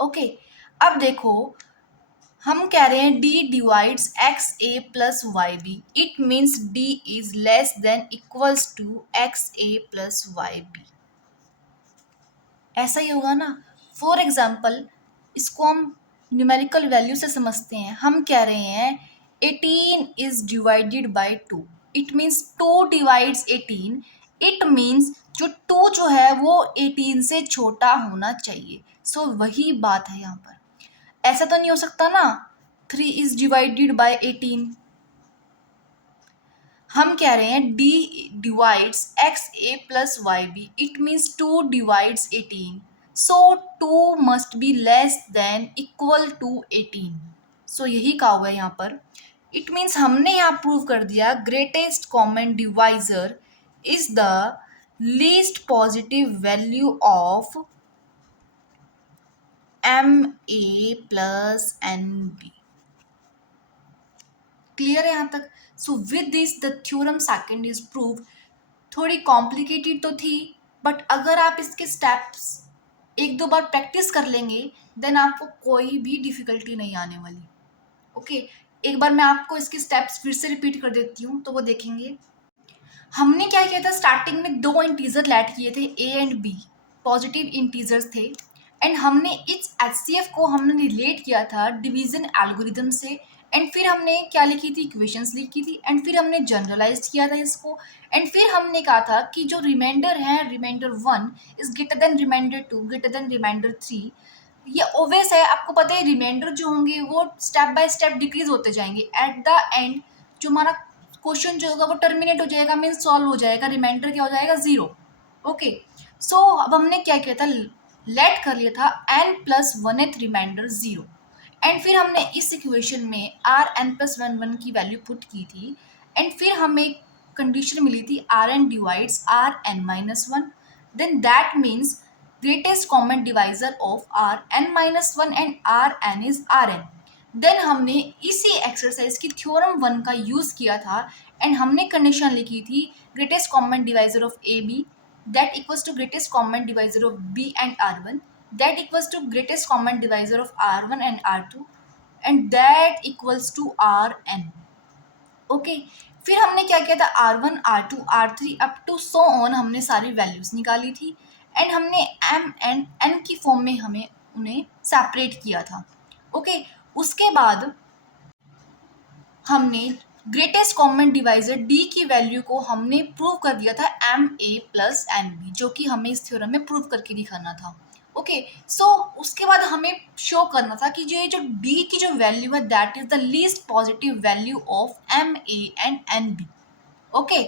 Okay, अब देखो हम कह रहे हैं d divides X A plus Y B, it means d is less than equals to X A plus Y B. ऐसा ही होगा ना। फॉर एग्जाम्पल इसको हम न्यूमेरिकल वैल्यू से समझते हैं। हम कह रहे हैं 18 is divided by 2, it means 2 divides 18, it means जो 2 जो है वो 18 से छोटा होना चाहिए। सो वही बात है यहाँ पर। ऐसा तो नहीं हो सकता ना 3 इज डिवाइडेड बाय 18। हम कह रहे हैं d divides X A plus Y B, it means 2 divides 18, so 2 must be less than equal to 18। So यही कहा हुआ है यहाँ पर। इट मीन्स हमने यहाँ प्रूव कर दिया greatest common divisor is the least positive value of M A plus N B. Clear है यहाँ तक। So with this the theorem second is prove. थोड़ी कॉम्प्लिकेटेड तो थी बट अगर आप इसके स्टेप्स एक दो बार प्रैक्टिस कर लेंगे देन आपको कोई भी डिफिकल्टी नहीं आने वाली। ओके, एक बार मैं आपको इसके स्टेप्स फिर से रिपीट कर देती हूँ तो वो देखेंगे। हमने क्या किया था स्टार्टिंग में दो इंटीजर लेट किए थे A and B, positive integers थे एंड हमने इस एचसीएफ को हमने रिलेट किया था डिवीजन एल्गोरिदम से एंड फिर हमने क्या लिखी थी इक्वेशंस लिखी थी एंड फिर हमने जनरलाइज किया था इसको एंड फिर हमने कहा था कि जो रिमाइंडर है remainder 1 is greater than remainder 2 greater than remainder 3। ये ओवेस है, आपको पता है रिमाइंडर जो होंगे वो स्टेप बाय स्टेप डिक्रीज होते जाएंगे। एट द एंड जो हमारा क्वेश्चन जो होगा वो टर्मिनेट हो जाएगा, मीन्स सॉल्व हो जाएगा, रिमाइंडर क्या हो जाएगा 0। ओके, सो अब हमने क्या किया था लेट कर लिया था n plus 1th reminder 0 and फिर हमने इस इक्वेशन में आर एन प्लस 1 की वैल्यू पुट की थी एंड फिर हमें कंडीशन मिली थी R N divides R N minus 1, then that means greatest common divisor of R N minus 1 and R N is R N. Then हमने इसी एक्सरसाइज की थ्योरम 1 का यूज किया था एंड हमने कंडीशन लिखी थी greatest common divisor of A B that equals to greatest common divisor of B and R one that equals to greatest common divisor of R one and R two and that equals to R N. Okay, फिर हमने क्या किया था, R1 R2 R3 up to so on हमने सारी values निकाली थी and हमने M एंड N की फॉर्म में हमें उन्हें सेपरेट किया था। ओके, उसके बाद हमने ग्रेटेस्ट कॉमन डिवाइजर D की वैल्यू को हमने प्रूव कर दिया था MA प्लस NB, जो कि हमें इस थ्योरम में प्रूव करके दिखाना था। ओके, सो उसके बाद हमें शो करना था कि जो D की जो वैल्यू है that is the least positive value of MA and NB। Okay,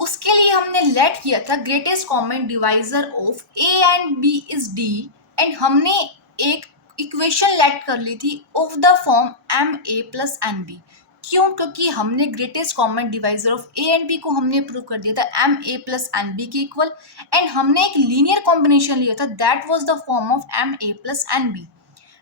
उसके लिए हमने लेट किया था greatest common divisor of A and B is D, and हमने एक इक्वेशन लेट कर ली थी of the form M A plus N B. क्यों? क्योंकि हमने greatest common divisor of A and B को हमने प्रूव कर दिया था M A plus N B के इक्वल, एंड हमने एक लीनियर कॉम्बिनेशन लिया था that was the form of M A plus N B.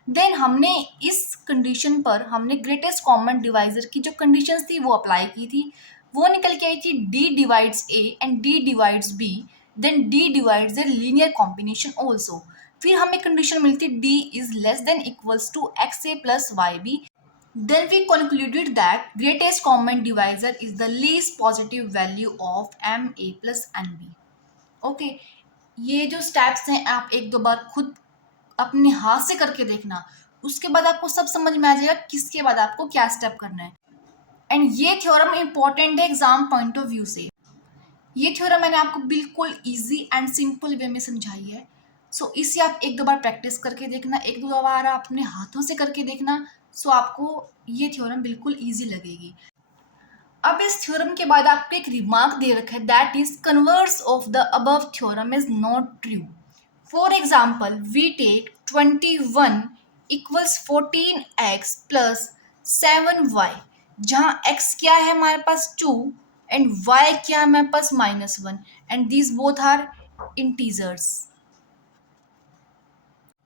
Then हमने इस कंडीशन पर हमने ग्रेटेस्ट कॉमन डिवाइजर की जो कंडीशंस थी वो अप्लाई की थी। वो निकल के आई थी D divides A and D divides B, then D divides the linear combination also. फिर हमें कंडीशन मिलती D is less than equals to XA plus YB। Then we concluded that greatest common divisor is the least positive value of MA plus NB. Okay, ये जो steps हैं आप एक दो बार खुद अपने हाथ से करके देखना, उसके बाद आपको सब समझ में आ जाएगा किसके बाद आपको क्या स्टेप करना है। एंड ये थ्योरम इंपॉर्टेंट है एग्जाम पॉइंट ऑफ व्यू से। ये थ्योरम मैंने आपको बिल्कुल इजी एंड सिंपल वे में समझाई है। सो इसे आप एक दो बार प्रैक्टिस करके देखना, एक दो बार आप अपने हाथों से करके देखना, सो आपको ये थ्योरम बिल्कुल इजी लगेगी। अब इस थ्योरम के बाद आपको एक रिमार्क दे रखा है that is converse of the above theorem is not true. For example we take 21 equals 14x plus 7y, जहाँ x क्या है हमारे पास 2 एंड y क्या है हमारे पास -1, and these both are integers.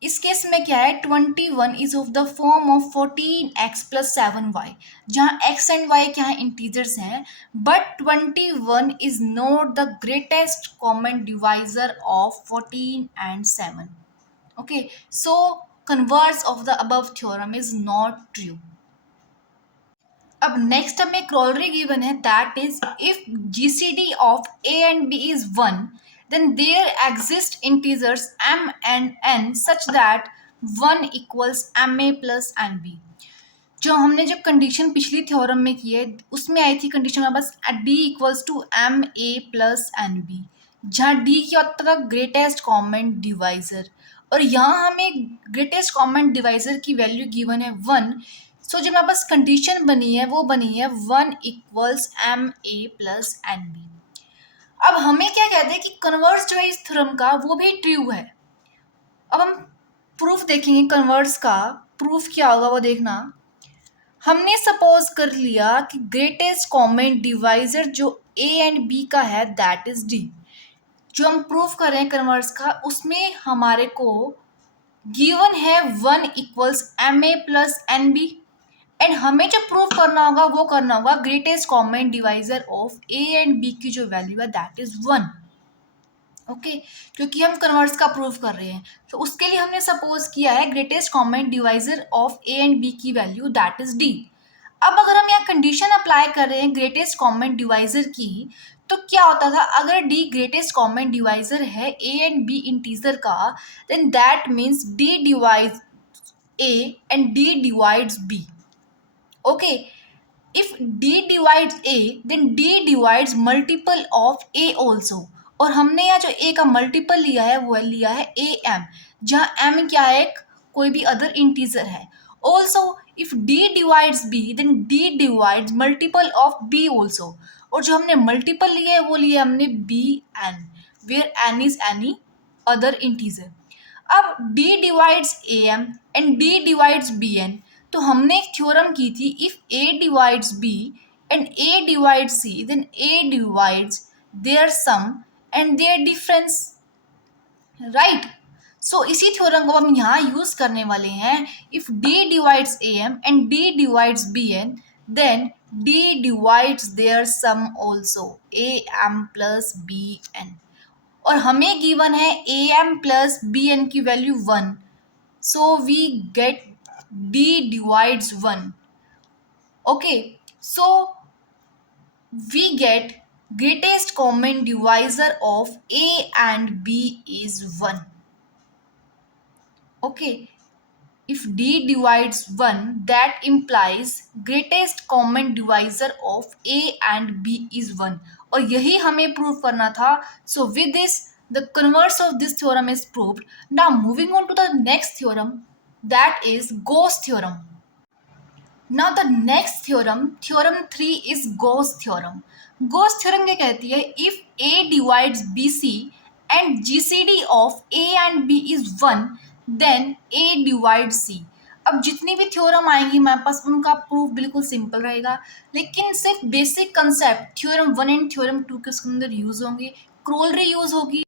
इस केस में क्या है, 21 is of the form of 14x plus 7y, जहाँ x एंड y क्या है इंटीजर्स हैं, but 21 is not the greatest common divisor of 14 and 7। Okay, so converse of the above theorem is not true. अब next हमें corollary given है that is if GCD of A and B is 1, then there exist integers m and n such that 1 equals ma plus nb। जो हमने जब condition पिछली theorem में की है उसमें आई थी कंडीशन में बस d equals to M A plus N B, जहाँ d की होता था ग्रेटेस्ट कॉमन डिवाइजर, और यहाँ हमें ग्रेटेस्ट कॉमन डिवाइजर की वैल्यू गिवन है 1। सो जो हमारे पास कंडीशन बनी है वो बनी है 1 equals M A plus N B. अब हमें क्या कहते हैं कि कन्वर्स जो है इस थ्योरम का वो भी ट्रू है। अब हम प्रूफ देखेंगे कन्वर्स का, प्रूफ क्या होगा वो देखना। हमने सपोज कर लिया कि ग्रेटेस्ट कॉमन डिवाइजर जो A एंड B का है दैट इज D। जो हम प्रूफ कर रहे हैं कन्वर्स का उसमें हमारे को गिवन है 1 equals M A plus N B, and हमें जो प्रूफ करना होगा वो करना होगा greatest common divisor of A and B की जो वैल्यू है दैट इज 1। ओके, क्योंकि हम कन्वर्स का प्रूफ कर रहे हैं तो उसके लिए हमने सपोज किया है greatest common divisor of A and B की वैल्यू दैट इज D। अब अगर हम यहाँ कंडीशन अप्लाई कर रहे हैं ग्रेटेस्ट कॉमन डिवाइजर की, तो क्या होता था अगर D ग्रेटेस्ट कॉमन डिवाइजर है A एंड B इंटीजर का, then that means D divides A and D divides B। Okay, if D divides A then D divides multiple of A also, और हमने यहाँ जो A का multiple लिया है वो लिया है AM, जहाँ M क्या है कोई भी अदर इंटीजर है। Also if D divides B then D divides multiple of B also, और जो हमने मल्टीपल लिया है वो लिया हमने BN where N is any other integer। अब D divides AM and D divides BN, तो हमने एक थ्योरम की थी if A divides B and A divides C then A divides their sum and their difference, right. So इसी theorem को हम यहाँ यूज करने वाले हैं if D divides AM and D divides BN then D divides their sum also AM plus BN, और हमें given है AM प्लस BN की value 1, so we get D divides 1. Okay, so we get greatest common divisor of A and B is 1. Okay, if D divides 1, that implies greatest common divisor of A and B is 1. और यही हमें prove करना था. So with this, the converse of this theorem is proved. Now moving on to the next theorem, that is Gauss theorem. Now the next theorem, theorem 3 is Gauss theorem. Gauss theorem क्या कहती है? If A divides BC and GCD of A and B is 1, then A divides C. अब जितनी भी theorem आएंगी हमारे पास उनका proof बिल्कुल सिंपल रहेगा, लेकिन सिर्फ basic concept theorem 1 and theorem 2 के उसके अंदर यूज होंगे, क्रोलरी यूज होगी,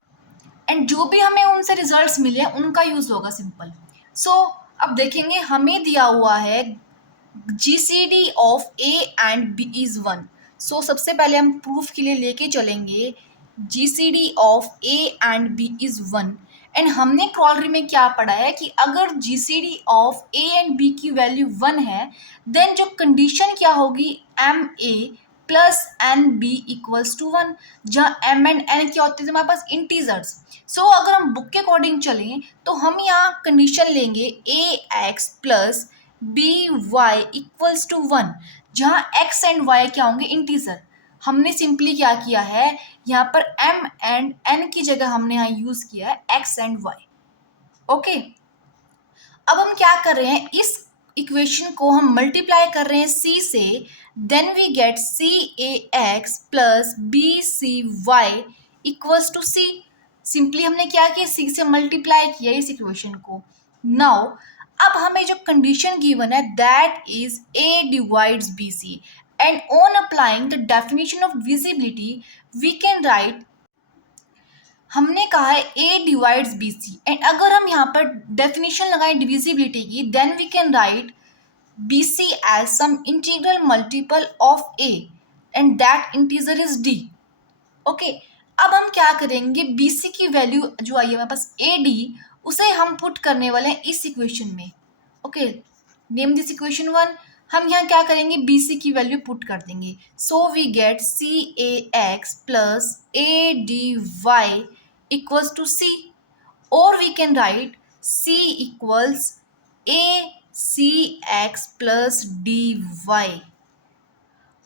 एंड जो भी हमें उनसे रिजल्ट्स मिले उनका यूज होगा सिंपल. सो अब देखेंगे हमें दिया हुआ है GCD of A and B is 1. So सबसे पहले हम प्रूफ के लिए लेके चलेंगे GCD of A and B is 1. And हमने क्रॉलरी में क्या पढ़ा है कि अगर GCD of A and B की वैल्यू 1 है, देन जो कंडीशन क्या होगी, MA plus NB equals to 1, जहाँ M एंड N क्या होते थे हमारे पास, इंटीजर्स. सो अगर हम बुक के अकॉर्डिंग चलें तो हम यहाँ कंडीशन लेंगे AX plus BY equals to 1, जहाँ X एंड Y क्या होंगे, इंटीजर. हमने सिंपली क्या किया है, यहाँ पर M एंड N की जगह हमने यहाँ यूज किया है X एंड Y. ओके, अब हम क्या कर रहे हैं, इस इक्वेशन को हम मल्टीप्लाई कर रहे हैं C से, then we get CAX plus BCY equals to C. Simply हमने क्या किया, C से मल्टीप्लाई किया इस इक्वेशन को. नाउ अब हमें जो कंडीशन गिवन है that is A divides BC, and on applying the definition of divisibility we can write, हमने कहा है A डिवाइड्स BC, एंड अगर हम यहाँ पर डेफिनेशन लगाएं डिविजिबिलिटी की, then we can write BC as some integral multiple of A and that integer is D. Okay, अब हम क्या करेंगे, BC की वैल्यू जो आई है हमारे पास AD, उसे हम पुट करने वाले हैं इस इक्वेशन में. Okay, name this equation 1. हम यहाँ क्या करेंगे, BC की वैल्यू पुट कर देंगे. So we get CAX plus ADY equals to C, और we can write C equals ACX plus DY.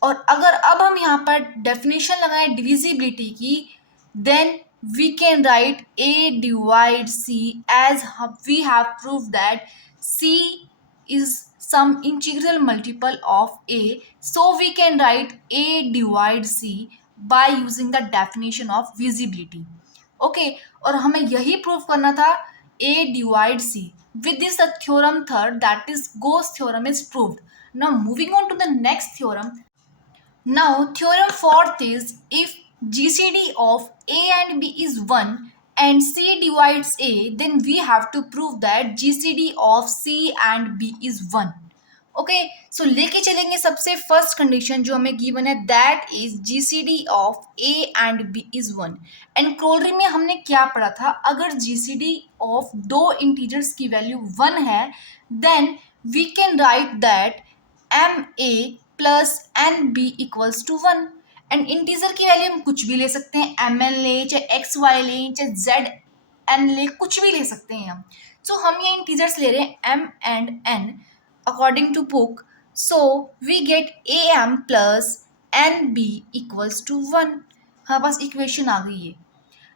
और अगर अब हम यहाँ पर डेफिनेशन लगाएं डिविजिबिलिटी की, then we can write A divide C as we have prove that C is some integral multiple of A, so we can write A divide C by using the definition of visibility. Okay, और हमें यही prove करना था A divide C. With this the theorem third, that is Gauss theorem, is proved. Now moving on to the next theorem. Now theorem fourth is, if GCD of A and B is 1 and C divides A, then we have to prove that GCD of C and B is 1. Okay, so लेके चलेंगे सबसे first condition जो हमें given है, that is GCD of A and B is 1. And corollary में हमने क्या पढ़ा था, अगर GCD ऑफ दो इंटीजर्स की वैल्यू 1 है, then we can write that MA plus NB equals to 1. And integer की वैल्यू हम कुछ भी ले सकते हैं, MN ले, चाहे XY ले, चाहे ZN ले, कुछ भी ले सकते हैं हम. सो हम ये इंटीजर्स ले रहे हैं M and N according to book. So we get AM plus NB equals to 1. हमारे पास इक्वेशन आ गई है.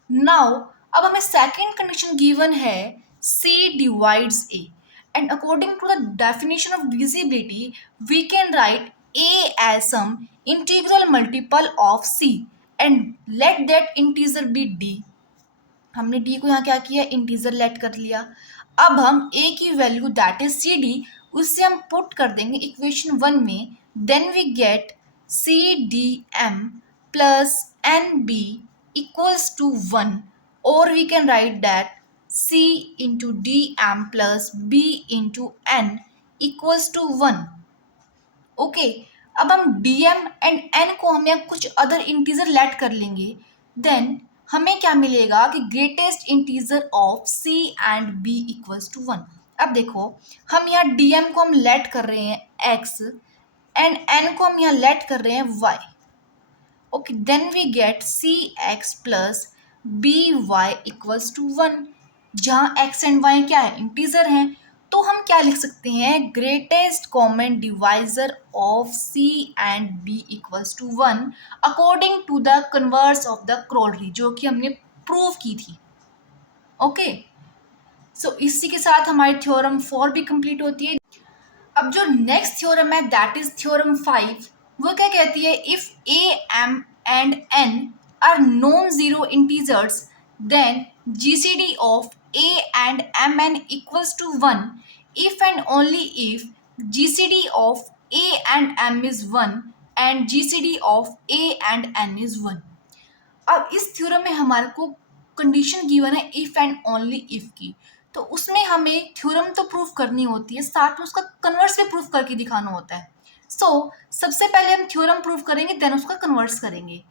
नाउ अब हमें सेकेंड कंडीशन गिवन है C divides A, and according to the definition of divisibility we can write A as some integral multiple of C and let that integer be D. हमने D को यहाँ क्या किया, integer late कर लिया. अब हम A की वैल्यू दैट इज CD, उससे हम पुट कर देंगे इक्वेशन 1 में, then we get CDM plus NB equals to 1, और we can write that C into DM plus B into N equals to 1. Okay, अब हम DM एंड N को हम यहाँ कुछ अदर इंटीजर लेट कर लेंगे, देन हमें क्या मिलेगा कि greatest integer of C and B equals to 1. अब देखो, हम यहाँ डीएम को हम लेट कर रहे हैं एक्स एंड एन को हम यहाँ लेट कर रहे हैं Y. Okay, then we get C X plus B Y equals to 1, जहाँ एक्स एंड वाई क्या है, इंटीजर हैं. तो हम क्या लिख सकते हैं, greatest common divisor of C and B equals to 1 according to the converse of the corollary, जो कि हमने प्रूव की थी. ओके, सो इसी के साथ हमारी थ्योरम 4 भी कंप्लीट होती है. अब जो नेक्स्ट थ्योरम है दैट इज थ्योरम 5. वो क्या कहती है, if A M and N are non zero integers then GCD of A and M N equals to 1 if and only if GCD of A and M is 1 and GCD of A and N is 1. अब इस theorem में हमारे को condition given है if and only if की, तो उसमें हमें थ्योरम तो प्रूफ करनी होती है, साथ में उसका कन्वर्स भी प्रूफ करके दिखाना होता है. सबसे पहले हम थ्योरम प्रूफ करेंगे, देन उसका कन्वर्स करेंगे.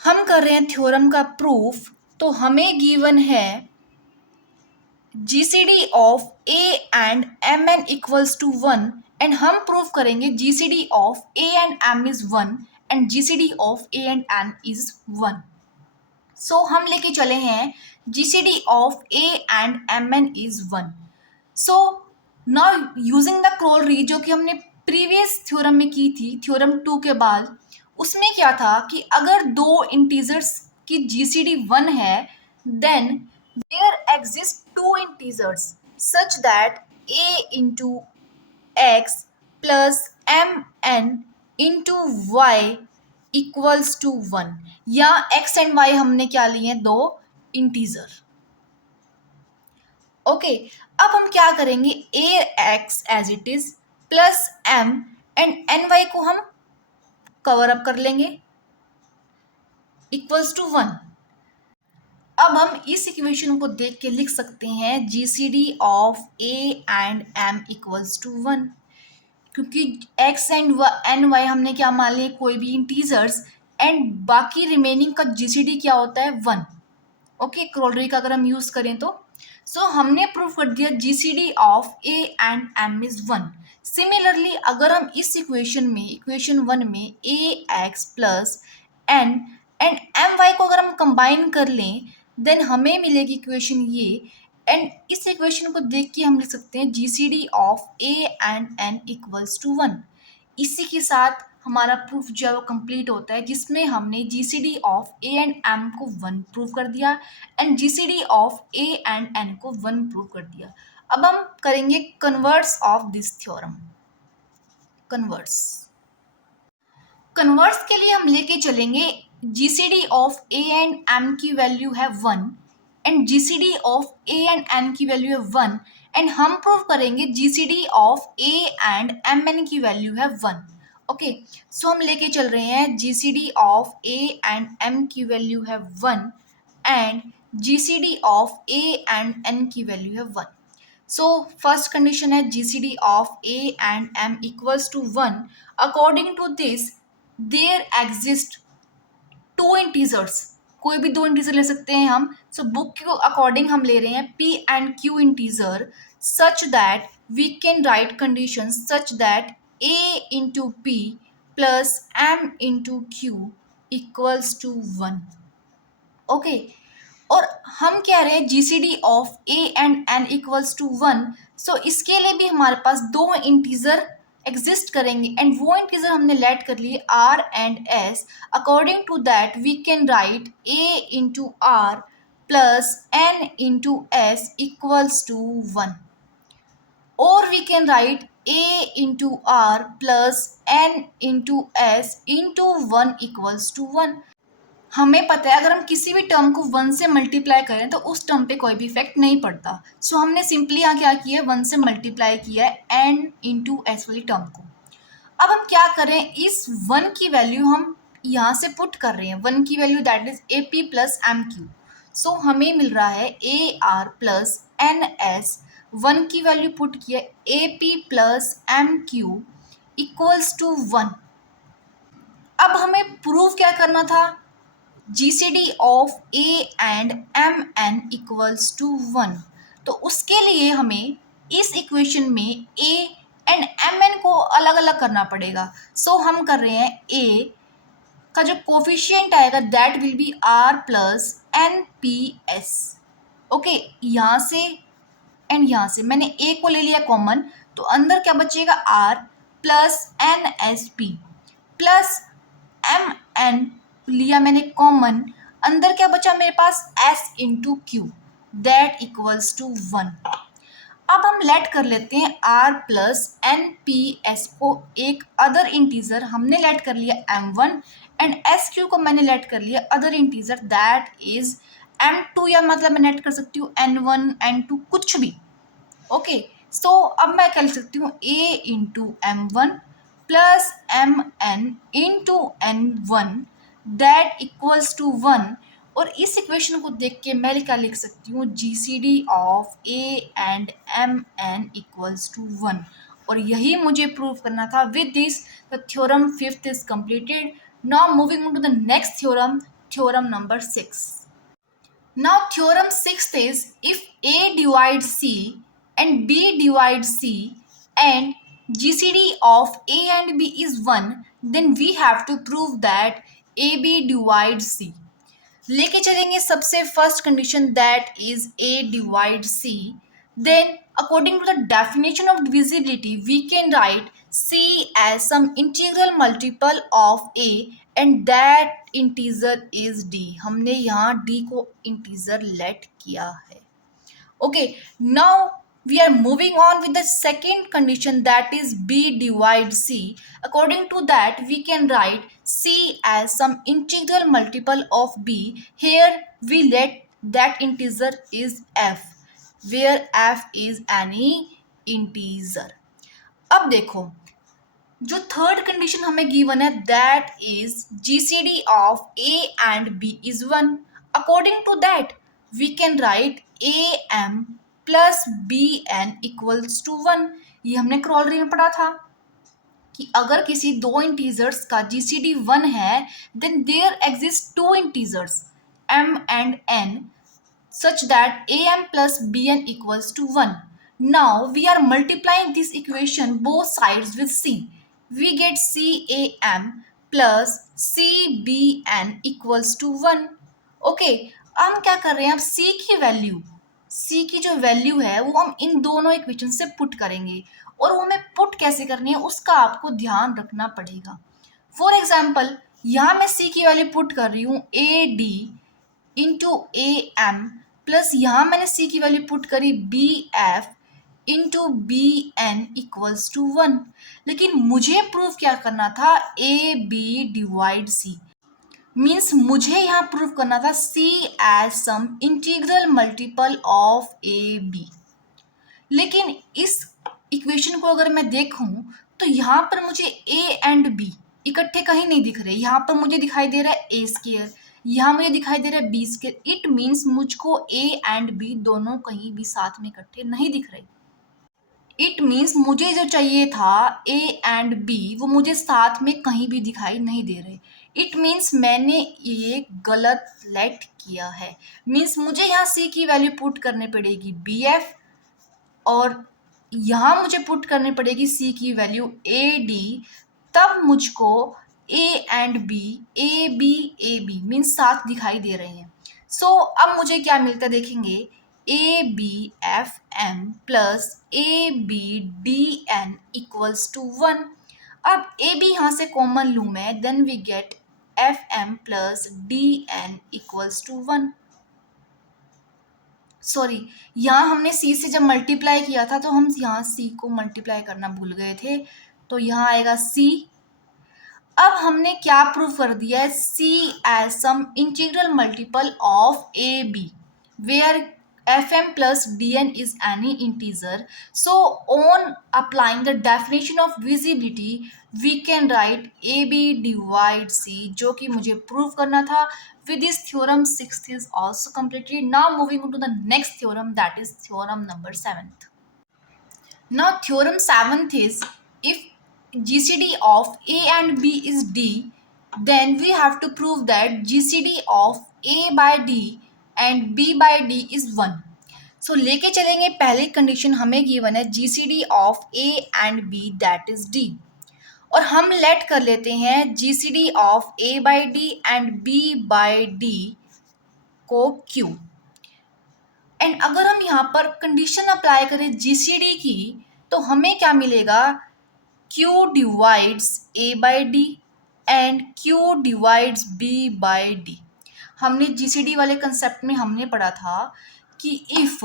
हम कर रहे हैं थ्योरम का प्रूफ. तो हमें गिवन है GCD of A and MN equals to 1 and हम प्रूफ करेंगे GCD of A and M is 1 and GCD of A and N is 1. हम लेके चले हैं GCD of A and MN is 1. Now using the corollary, जो कि हमने previous theorem में की थी, थ्योरम 2 के बाद, उसमें क्या था कि अगर दो इंटीजर्स की GCD 1 है then there exist two integers such that a into x plus mn into y equals to 1. या x and y हमने क्या लिए हैं, दो इंटीजर. ओके, अब हम क्या करेंगे, a x as it is plus m and N Y को हम कवर अप कर लेंगे इक्वल्स टू 1. अब हम इस इक्वेशन को देख के लिख सकते हैं GCD of A and M equals to 1, क्योंकि x एंड एन वाई हमने क्या मान लिया, कोई भी इंटीजर्स, एंड बाकी रिमेनिंग का GCD क्या होता है, 1. ओके, क्रोलरी का अगर हम यूज करें तो हमने प्रूव कर दिया GCD of A and M is 1. Similarly अगर हम इस इक्वेशन 1 में ax plus n and my को अगर हम कंबाइन कर लें देन हमें मिलेगी इक्वेशन ये, एंड इस इक्वेशन को देख के हम लिख सकते हैं GCD of A and N equals to 1. इसी के साथ हमारा प्रूफ जो है वो कंप्लीट होता है, जिसमें हमने GCD of A and M को 1 प्रूव कर दिया and GCD of A and N को 1 प्रूव कर दिया. अब हम करेंगे converse of this theorem. Converse के लिए हम लेके चलेंगे GCD of A and M की वैल्यू है 1 and GCD of A and N की वैल्यू है 1 एंड हम प्रूव करेंगे GCD of A and MN की वैल्यू है 1. ओके, हम लेके चल रहे हैं GCD of A and M की वैल्यू है 1 and GCD of A and N की वैल्यू है 1. फर्स्ट कंडीशन है GCD of A and M equals to 1. According to this there exist two integers, कोई भी दो इंटीजर ले सकते हैं हम. बुक के अकॉर्डिंग हम ले रहे हैं P and Q integer such that we can write condition such that A into P plus M into Q equals to 1. Okay, और हम कह रहे हैं GCD of A and N equals to 1. इसके लिए भी हमारे पास दो इंटीजर एग्जिस्ट करेंगे एंड वो इंटीजर हमने लेट कर लिए R and S. According to that we can write A into R plus N into S equals to 1, और we can write A into R plus N into S into 1 equals to 1. हमें पता है अगर हम किसी भी term को 1 से मल्टीप्लाई करें तो उस टर्म पे कोई भी इफेक्ट नहीं पड़ता. हमने सिंपली यहाँ क्या किया है, 1 से मल्टीप्लाई किया है n इंटू एस वाली टर्म को. अब हम क्या करें, इस 1 की वैल्यू हम यहाँ से पुट कर रहे हैं, 1 की value that is AP plus MQ. हमें मिल रहा है AR प्लस NS, 1 की वैल्यू पुट किया AP plus MQ equals to 1. अब हमें प्रूव क्या करना था, GCD of A and MN equals to 1. तो उसके लिए हमें इस इक्वेशन में ए एंड एम एन को अलग अलग करना पड़ेगा। सो हम कर रहे हैं ए का जो कोफिशिएंट आएगा that will be R plus N P S. Okay, यहाँ से एंड यहाँ से मैंने ए को ले लिया कॉमन, तो अंदर क्या बचेगा R plus N S P plus M N लिया मैंने कॉमन, अंदर क्या बचा मेरे पास S into Q that equals to 1। अब हम लेट कर लेते हैं R plus N P S को एक अदर इंटीजर, हमने लेट कर लिया m1 एंड एस क्यू को मैंने लेट कर लिया other integer that is m2, या मतलब मैं लेट कर सकती हूँ n1 n2 कुछ भी। ओके, सो अब मैं क्या लिख सकती हूँ a into M one plus M N into N one that equals to 1। और इस इक्वेशन को देख के मैं क्या लिख सकती हूँ GCD of A and M N equals to 1। और यही मुझे प्रूव करना था। With this the theorem 5th is completed. Now moving on to the next theorem, theorem number 6. Now theorem 6th is if A divides C and B divides C and GCD of A and B is 1, then we have to prove that AB divides C. लेके चलेंगे सबसे first condition that is A divide C. Then according to the definition of divisibility we can write C as some integral multiple of A and that integer is D. हमने यहाँ D को integer late किया है। Okay, now we are moving on with the second condition that is B divides C. According to that, we can write C as some integral multiple of B. Here we let that integer is F, where F is any integer. अब देखो, जो third condition हमें given है that is GCD of A and B is 1। According to that we can write AM plus BN equals to 1। ये हमने corollary में पढ़ा था कि अगर किसी दो इंटीजर्स का GCD 1 है then there exist two integers M and N such that AM plus BN equals to 1. Now we are multiplying this equation both sides with C. We get CAM plus CBN equals to 1. Okay, हम क्या कर रहे हैं अब C की जो value है वो हम इन दोनों इक्वेशन से पुट करेंगे, और वो हमें पुट कैसे करनी है उसका आपको ध्यान रखना पड़ेगा। फॉर एग्जाम्पल यहाँ मैं C की वैल्यू पुट कर रही हूँ AD इंटू AM प्लस यहाँ मैंने C की वैल्यू पुट करी BF into BN equals to 1। लेकिन मुझे प्रूव क्या करना था AB डिवाइड C, मीन्स मुझे यहाँ प्रूव करना था C as some integral multiple of AB। लेकिन इस इक्वेशन को अगर मैं देखूं तो यहाँ पर मुझे A एंड B इकट्ठे कहीं नहीं दिख रहे। यहाँ पर मुझे दिखाई दे रहा है A स्क्वायर, यहाँ मुझे दिखाई दे रहा है B स्क्वायर। इट मीन्स मुझको A एंड B दोनों कहीं भी साथ में इकट्ठे नहीं दिख रहे। इट मीन्स मुझे जो चाहिए था A एंड B वो मुझे साथ में कहीं भी दिखाई नहीं दे रहे। इट मीन्स मैंने ये गलत लेट किया है। मीन्स मुझे यहाँ C की वैल्यू पुट करनी पड़ेगी BF और यहाँ मुझे पुट करनी पड़ेगी C की वैल्यू AD, तब मुझको A and B AB means साथ दिखाई दे रहे हैं। सो अब मुझे क्या मिलता है देखेंगे ABFM plus ABDN equals to 1। अब AB यहाँ से कॉमन लूँ मैं, then we get FM plus DN equals to 1। Sorry, यहाँ हमने C से जब मल्टीप्लाई किया था तो हम यहाँ C को मल्टीप्लाई करना भूल गए थे, तो यहाँ आएगा C। अब हमने क्या प्रूव कर दिया है C as some integral multiple of AB where FM plus DN is any integer. So on applying the definition of visibility we can write AB divide C, जो कि मुझे प्रूव करना था। With this theorem 6th is also completed. Now moving on to the next theorem, that is theorem number 7th. Now theorem 7th is if GCD of A and B is D, then we have to prove that GCD of A by D and B by D is 1. सो लेके चलेंगे पहली condition हमें given है GCD of A and B that is D, और हम let कर लेते हैं GCD of A by D and B by D को क्यू। एंड अगर हम यहाँ पर कंडीशन अप्लाई करें जीसीडी की तो हमें क्या मिलेगा, Q divides A by D and Q divides B by D. हमने जीसीडी वाले कंसेप्ट में हमने पढ़ा था कि if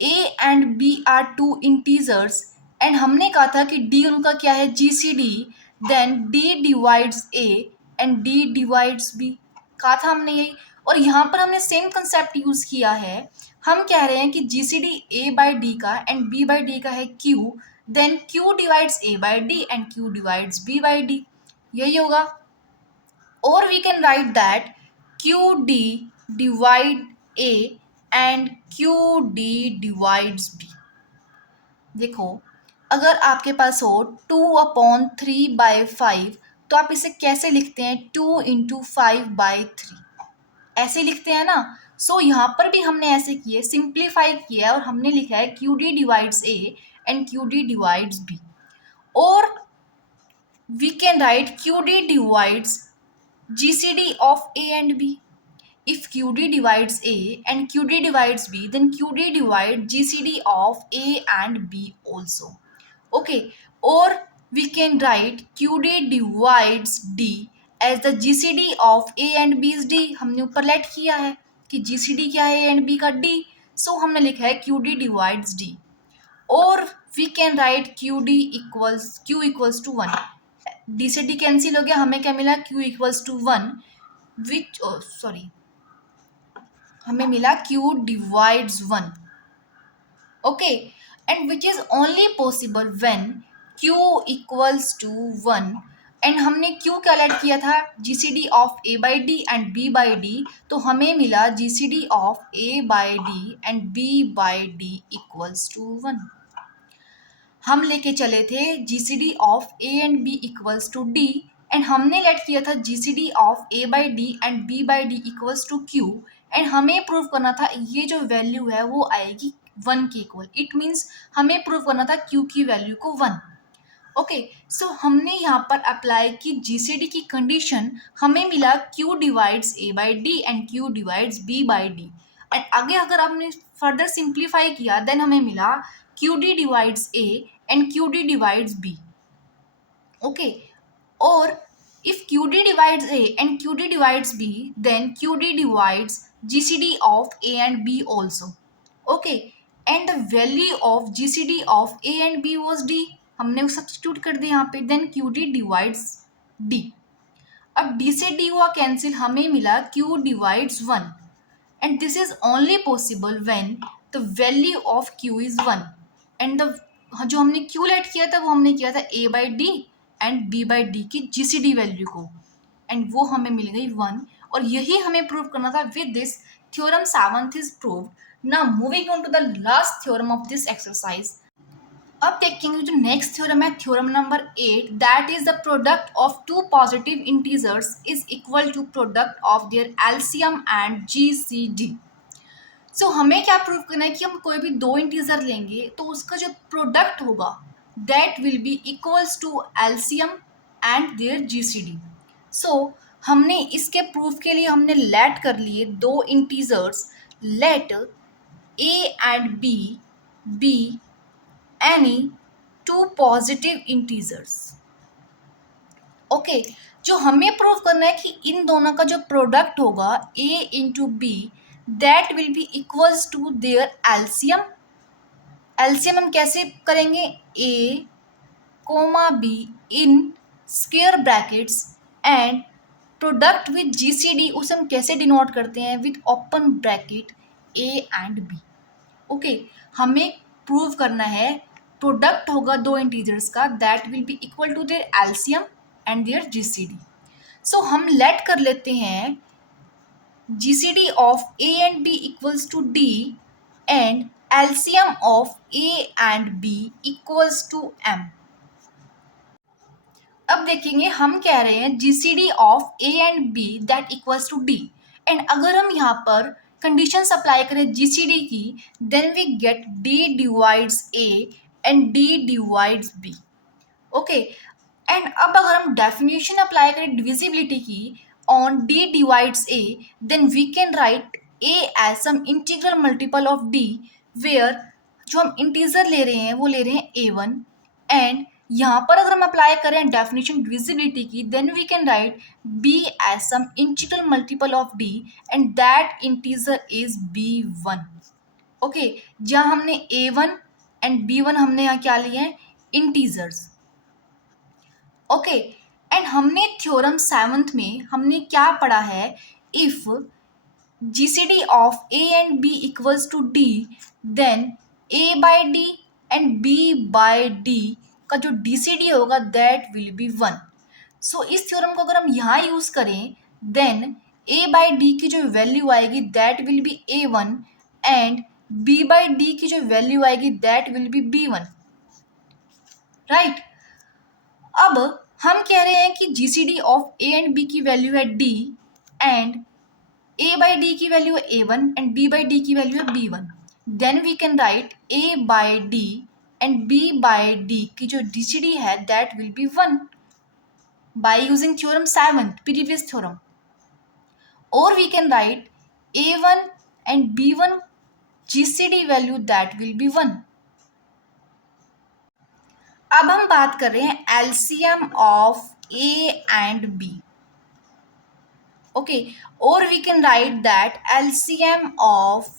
A and B are two integers and हमने कहा था कि डी उनका क्या है GCD, then D divides A and D divides B, कहा था हमने यही। और यहाँ पर हमने सेम कंसेप्ट यूज किया है, हम कह रहे हैं कि जीसीडी ए बाई डी का एंड बी बाई डी का है Q, then Q divides A by D and Q divides B by D, यही होगा। और we can write that Q D divide A and Q D divides B. देखो अगर आपके पास हो 2/3/5 तो आप इसे कैसे लिखते हैं, 2 इंटू 5/3 ऐसे लिखते हैं ना। सो यहाँ पर भी हमने ऐसे किए, सिंप्लीफाई किया और हमने लिखा है Q D divides A and Q D divides B. और we can write Q D divides GCD of A and B. If QD divides A and QD divides B, then QD divides GCD of A and B also. Okay, or we can write QD divides D as the GCD of A and B is D. हमने ऊपर late किया है कि GCD क्या है A and B का D, so हमने लिखा है QD divides D. और we can write QD equals Q equals to 1. D से D कैंसिल हो गया, हमें क्या मिला, Q equals to 1 which हमें मिला Q डिवाइड्स 1। ओके, and which is only possible when Q equals to 1। And हमने Q क्या लेट किया था, GCD of A by D and B by D, तो हमें मिला GCD of A by D and B by D equals to 1। हम लेके चले थे GCD of A and B equals to D and हमने लेट किया था GCD of A by D and B by D equals to Q, and हमें prove करना था ये जो वैल्यू है वो आएगी 1 के इक्वल। इट मीन्स हमें प्रूव करना था Q की वैल्यू को 1। ओके, सो हमने यहाँ पर अप्लाई की जीसीडी की कंडीशन, हमें मिला Q divides A by D and Q divides B by D. And आगे अगर आपने फर्दर सिंप्लीफाई किया देन हमें मिला QD divides A and QD divides B। Okay, और if QD divides A and QD divides B, then QD divides GCD of A and B also. Okay, and the value of GCD of A and B was D. हमने वो substitute कर दिया यहाँ पे, then QD divides D. अब D से D हुआ cancel, हमें मिला Q divides 1, and this is only possible when the value of Q is 1 and the जो हमने Q लेट किया था वो हमने किया था A by D and B by D की GCD वैल्यू को, एंड वो हमें मिल गई 1। और यही हमें प्रूव करना था। With this theorem 7th is proved. Now moving on to the last theorem of this exercise. अब देखेंगे जो नेक्स्ट थ्योरम है, theorem number 8, that is the product of two positive integers is equal to product of their LCM and GCD। So हमें क्या prove करना है कि हम कोई भी दो इंटीजर लेंगे तो उसका जो प्रोडक्ट होगा that will be equals to LCM and their GCD. So हमने इसके प्रूफ के लिए हमने लेट कर लिए दो integers, let A and B be any two positive integers. Okay, जो हमें प्रूव करना है कि इन दोनों का जो प्रोडक्ट होगा a into B that will be equals to their LCM. LCM हम कैसे करेंगे, a comma b in square brackets and product with GCD उसे हम कैसे डिनोट करते हैं, with open bracket a and b। Okay, हमें प्रूव करना है प्रोडक्ट होगा दो इंटीजर्स का that will be equal to their LCM and their GCD. So हम लेट कर लेते हैं GCD of A and B equals to D and LCM of A and B equals to M। अब देखेंगे हम कह रहे हैं GCD of A and B that equals to D, and अगर हम यहाँ पर कंडीशंस अप्लाई करें जीसीडी की, then we get D divides A and D divides B. Okay, and अब अगर हम डेफिनेशन अप्लाई करें डिविजिबिलिटी की on D divides A, then we can write A as some integral multiple of D, where जो हम integer ले रहे हैं वो ले रहे हैं a1, एंड यहाँ पर अगर हम अप्लाई करें डेफिनेशन डिविजिबिलिटी की, then we can write b as some integral multiple of d and that integer is b1। Okay, जहाँ हमने a1 एंड b1 हमने यहाँ क्या लिए हैं, इंटीजर्स। ओके, एंड हमने थ्योरम 7th में हमने क्या पढ़ा है, if GCD of A and B equals to D, then A by D and B by D का जो DCD होगा दैट विल बी 1। सो इस थ्योरम को अगर हम यहाँ यूज करें, देन A बाय D की जो वैल्यू आएगी that will be A1 and B by D की जो वैल्यू आएगी that will B B1, right. अब हम कह रहे हैं कि GCD of A and B की वैल्यू है D and A by D की वैल्यू है A1 and B by D की वैल्यू है B1, then we can write A by D and B by D की जो GCD है that will be 1 by using theorem 7 previous theorem, और we can write A1 and B1 GCD value that will be 1। अब हम बात कर रहे हैं LCM of A and B। Okay, और we can write that LCM of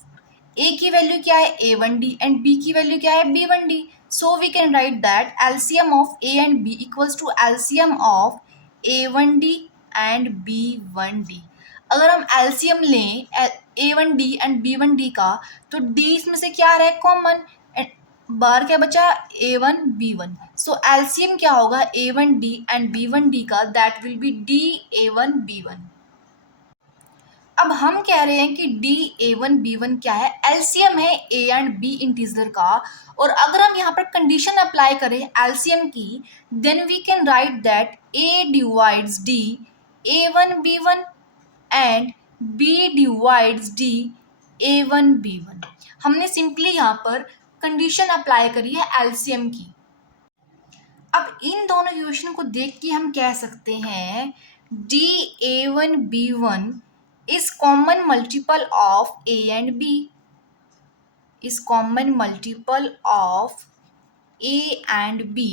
A की value क्या है A1D एंड B की वैल्यू क्या है B1D, so we can write that LCM of A and B equals to LCM of A1D and B1D। अगर हम LCM लें A1D and B1D का, तो D इसमें से क्या आ रहा है कॉमन, बाहर क्या बचा A1 B1, सो एलसीएम क्या होगा A1D एंड B1D का, that will B D A1 B1। अब हम कह रहे हैं कि D A1 B1 क्या है, एलसीएम है A एंड B इंटीजर का, और अगर हम यहाँ पर कंडीशन अप्लाई करें एलसीएम की, then we can write that A divides D A1 B1 and B divides D A1 B1। हमने सिंपली यहाँ पर कंडीशन अप्लाई करी है एलसीएम की। अब इन दोनों इक्वेशन को देख के हम कह सकते हैं DA1 B1 is common multiple of A and B, is common multiple of A and B,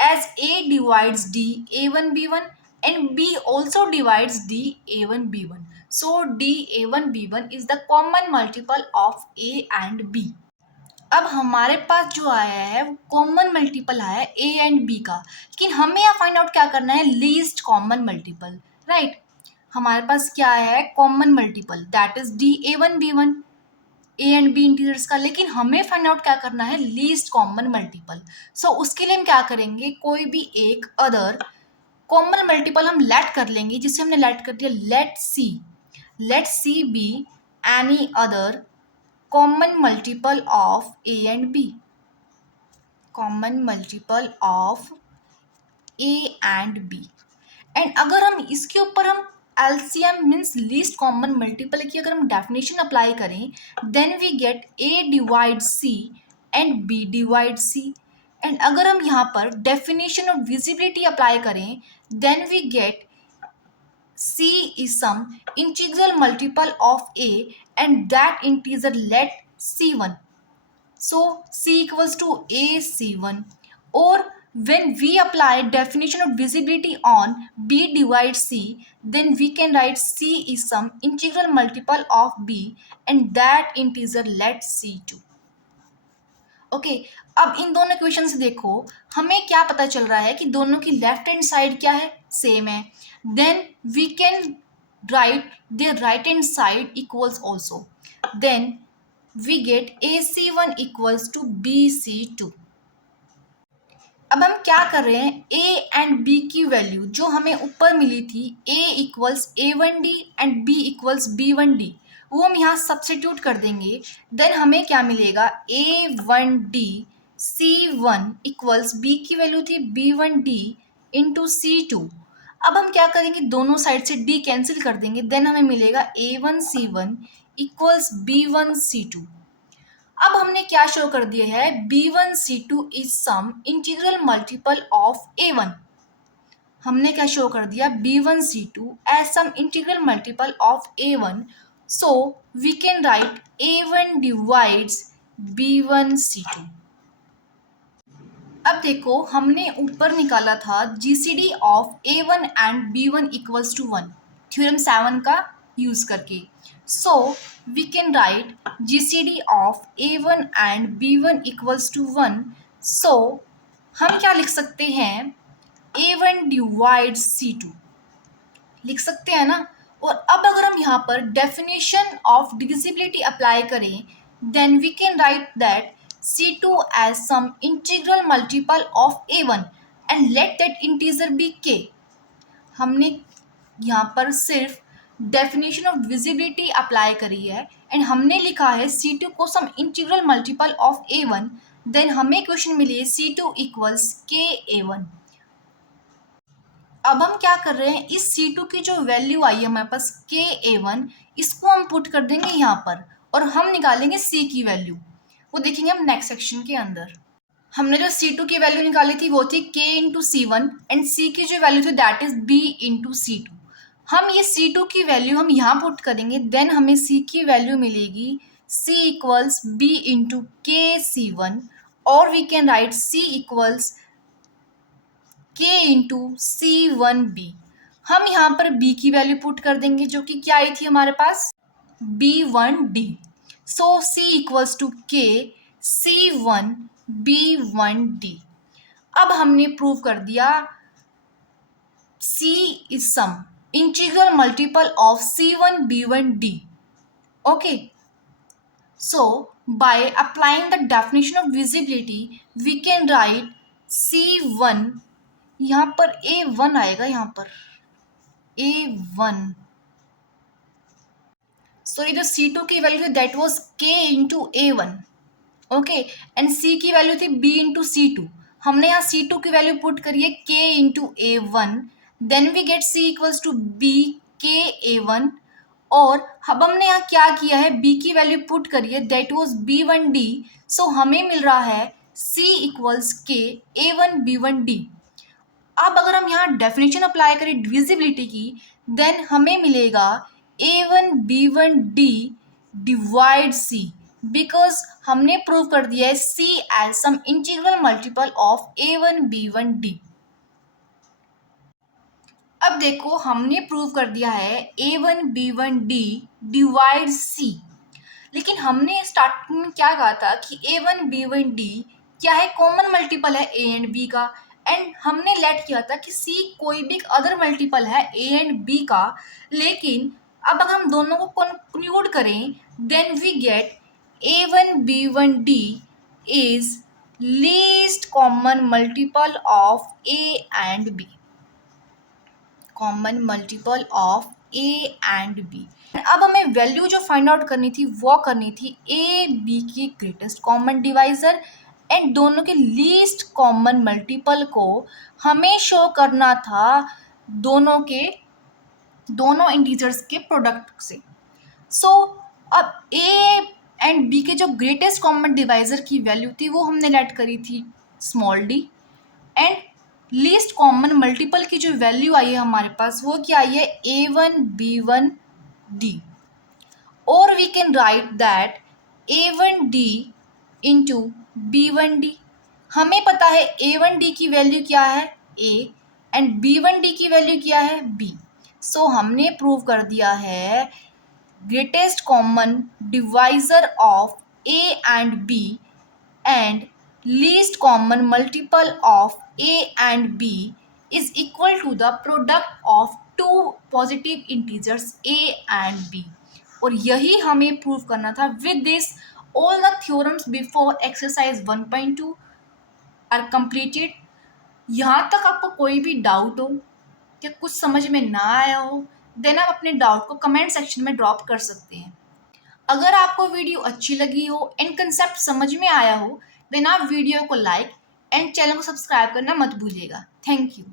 as A divides D A1 B1 and B also divides D A1 B1, so D A1 B1 is the common multiple of A and B। अब हमारे पास जो आया है वो common multiple आया है A and B का, लेकिन हमें यहाँ फाइंड आउट क्या करना है, लीस्ट कॉमन मल्टीपल, राइट। हमारे पास क्या है common multiple, that is DA1 B1 A and B integers का, लेकिन हमें फाइंड आउट क्या करना है, लीस्ट कॉमन मल्टीपल। सो उसके लिए हम क्या करेंगे, कोई भी एक अदर कॉमन मल्टीपल हम लेट कर लेंगे, जिसे हमने लेट कर दिया let C be any other common multiple of A and B, common multiple of A and B। And अगर हम इसके ऊपर हम LCM means least common multiple की अगर हम डेफिनेशन अप्लाई करें, then we get A divide C and B divide C। And अगर हम यहाँ पर डेफिनेशन ऑफ विजिबिलिटी अप्लाई करें, then we get C is some integral multiple of A and that integer let C1. So C equals to A C1. Or when we apply definition of visibility on B divides C, then we can write C is some integral multiple of B and that integer let C2. Okay, अब इन दोनों equation से देखो हमें क्या पता चल रहा है कि दोनों की लेफ्ट हैंड साइड क्या है, सेम है, then we can write there right hand side equals also, then we get AC1 equals to BC2। अब हम क्या कर रहे हैं, A एंड B की वैल्यू जो हमें ऊपर मिली थी A equals A1D and B equals B1D, वो हम यहाँ सब्स्टिट्यूट कर देंगे, देन हमें क्या मिलेगा A1D C1 इक्वल्स B की वैल्यू थी B1D इंटू C2। अब हम क्या करेंगे, दोनों साइड से D कैंसिल कर देंगे, देन हमें मिलेगा A1 C1 equals B1 C2। अब हमने क्या शो कर दिया है, B1 C2 is some integral multiple of A1। हमने क्या शो कर दिया, B1 C2 as some integral multiple of A1, so we can write A1 divides B1 C2। अब देखो हमने ऊपर निकाला था GCD of A1 and B1 equals to 1 theorem 7 का यूज करके। So we can write GCD of A1 and B1 equals to 1। So हम क्या लिख सकते हैं, A1 डिवाइड्स C2 लिख सकते हैं ना। और अब अगर हम यहाँ पर डेफिनेशन ऑफ डिविजिबिलिटी अप्लाई करें, then we can write that C2 as some integral multiple of A1 and let that integer be K। हमने यहाँ पर सिर्फ डेफिनेशन ऑफ डिविजिबिलिटी अप्लाई करी है एंड हमने लिखा है C2 को some integral multiple of A1, then हमें क्वेश्चन मिली है C2 इक्वल्स KA1। अब हम क्या कर रहे हैं, इस C2 की जो वैल्यू आई है हमारे पास KA1, इसको हम पुट कर देंगे यहाँ पर और हम निकालेंगे C की वैल्यू। वो देखेंगे हम नेक्स्ट सेक्शन के अंदर। हमने जो C2 की वैल्यू निकाली थी वो थी K into C1 and C की जो वैल्यू थी that is B into C2। हम ये C2 की वैल्यू हम यहाँ पुट करेंगे, देन हमें C की वैल्यू मिलेगी C equals B into KC1 और we can write C equals K into C1B। हम यहाँ पर B की वैल्यू पुट कर देंगे जो कि क्या आई थी हमारे पास, B1D। So C equals to K C1B1D। अब हमने प्रूव कर दिया C is some integral multiple of C1B1D। Okay, so by applying the definition of visibility we can write C1, यहाँ पर A1 आएगा, यहाँ पर A1। सो ये जो C2 की वैल्यू थी that was K into A1। Okay, and C की वैल्यू थी B इंटू C2। हमने यहाँ C2 की वैल्यू पुट करी है K into A1, then we get C equals to B K A1। और अब हमने यहाँ क्या किया है, B की वैल्यू पुट करी है दैट वाज B1D। सो हमें मिल रहा है C इक्वल्स K A1B1D। अब अगर हम यहाँ डेफिनेशन अप्लाई करें डिविजिबिलिटी की, देन हमें मिलेगा A1B1D डिवाइड C, बिकॉज हमने प्रूव कर दिया है C as some integral multiple of A1B1D। अब देखो हमने प्रूव कर दिया है A1B1D डिवाइड C, लेकिन हमने स्टार्टिंग में क्या कहा था कि A1B1D क्या है, कॉमन मल्टीपल है A एंड B का, एंड हमने लेट किया था कि C कोई भी अदर मल्टीपल है A एंड B का। लेकिन अब अगर हम दोनों को कंक्लूड करें, then we get A1B1D is least common multiple of A and B, common multiple of A and B। अब हमें वैल्यू जो फाइंड आउट करनी थी वो करनी थी A B की ग्रेटेस्ट कॉमन डिवाइजर एंड दोनों के लीस्ट कॉमन मल्टीपल को हमें शो करना था दोनों इंटीजर्स के प्रोडक्ट से। सो अब A एंड B के जो ग्रेटेस्ट कॉमन डिवाइजर की वैल्यू थी वो हमने लेट करी थी small d, and least common multiple की जो वैल्यू आई है हमारे पास वो क्या आई है A1B1D। और we can write that A1D into B1D। हमें पता है A1D की वैल्यू क्या है A एंड B1D की वैल्यू क्या है B। सो हमने प्रूव कर दिया है greatest common divisor of A and B and least common multiple of A and B is equal to the product of two positive integers A and B। और यही हमें प्रूव करना था। With this all the theorems before exercise 1.2 are completed। यहाँ तक आपको कोई भी डाउट हो या कुछ समझ में ना आया हो, देन आप अपने डाउट को कमेंट सेक्शन में ड्रॉप कर सकते हैं। अगर आपको वीडियो अच्छी लगी हो एंड कंसेप्ट समझ में आया हो, देन आप वीडियो को लाइक एंड चैनल को सब्सक्राइब करना मत भूलिएगा। Thank you.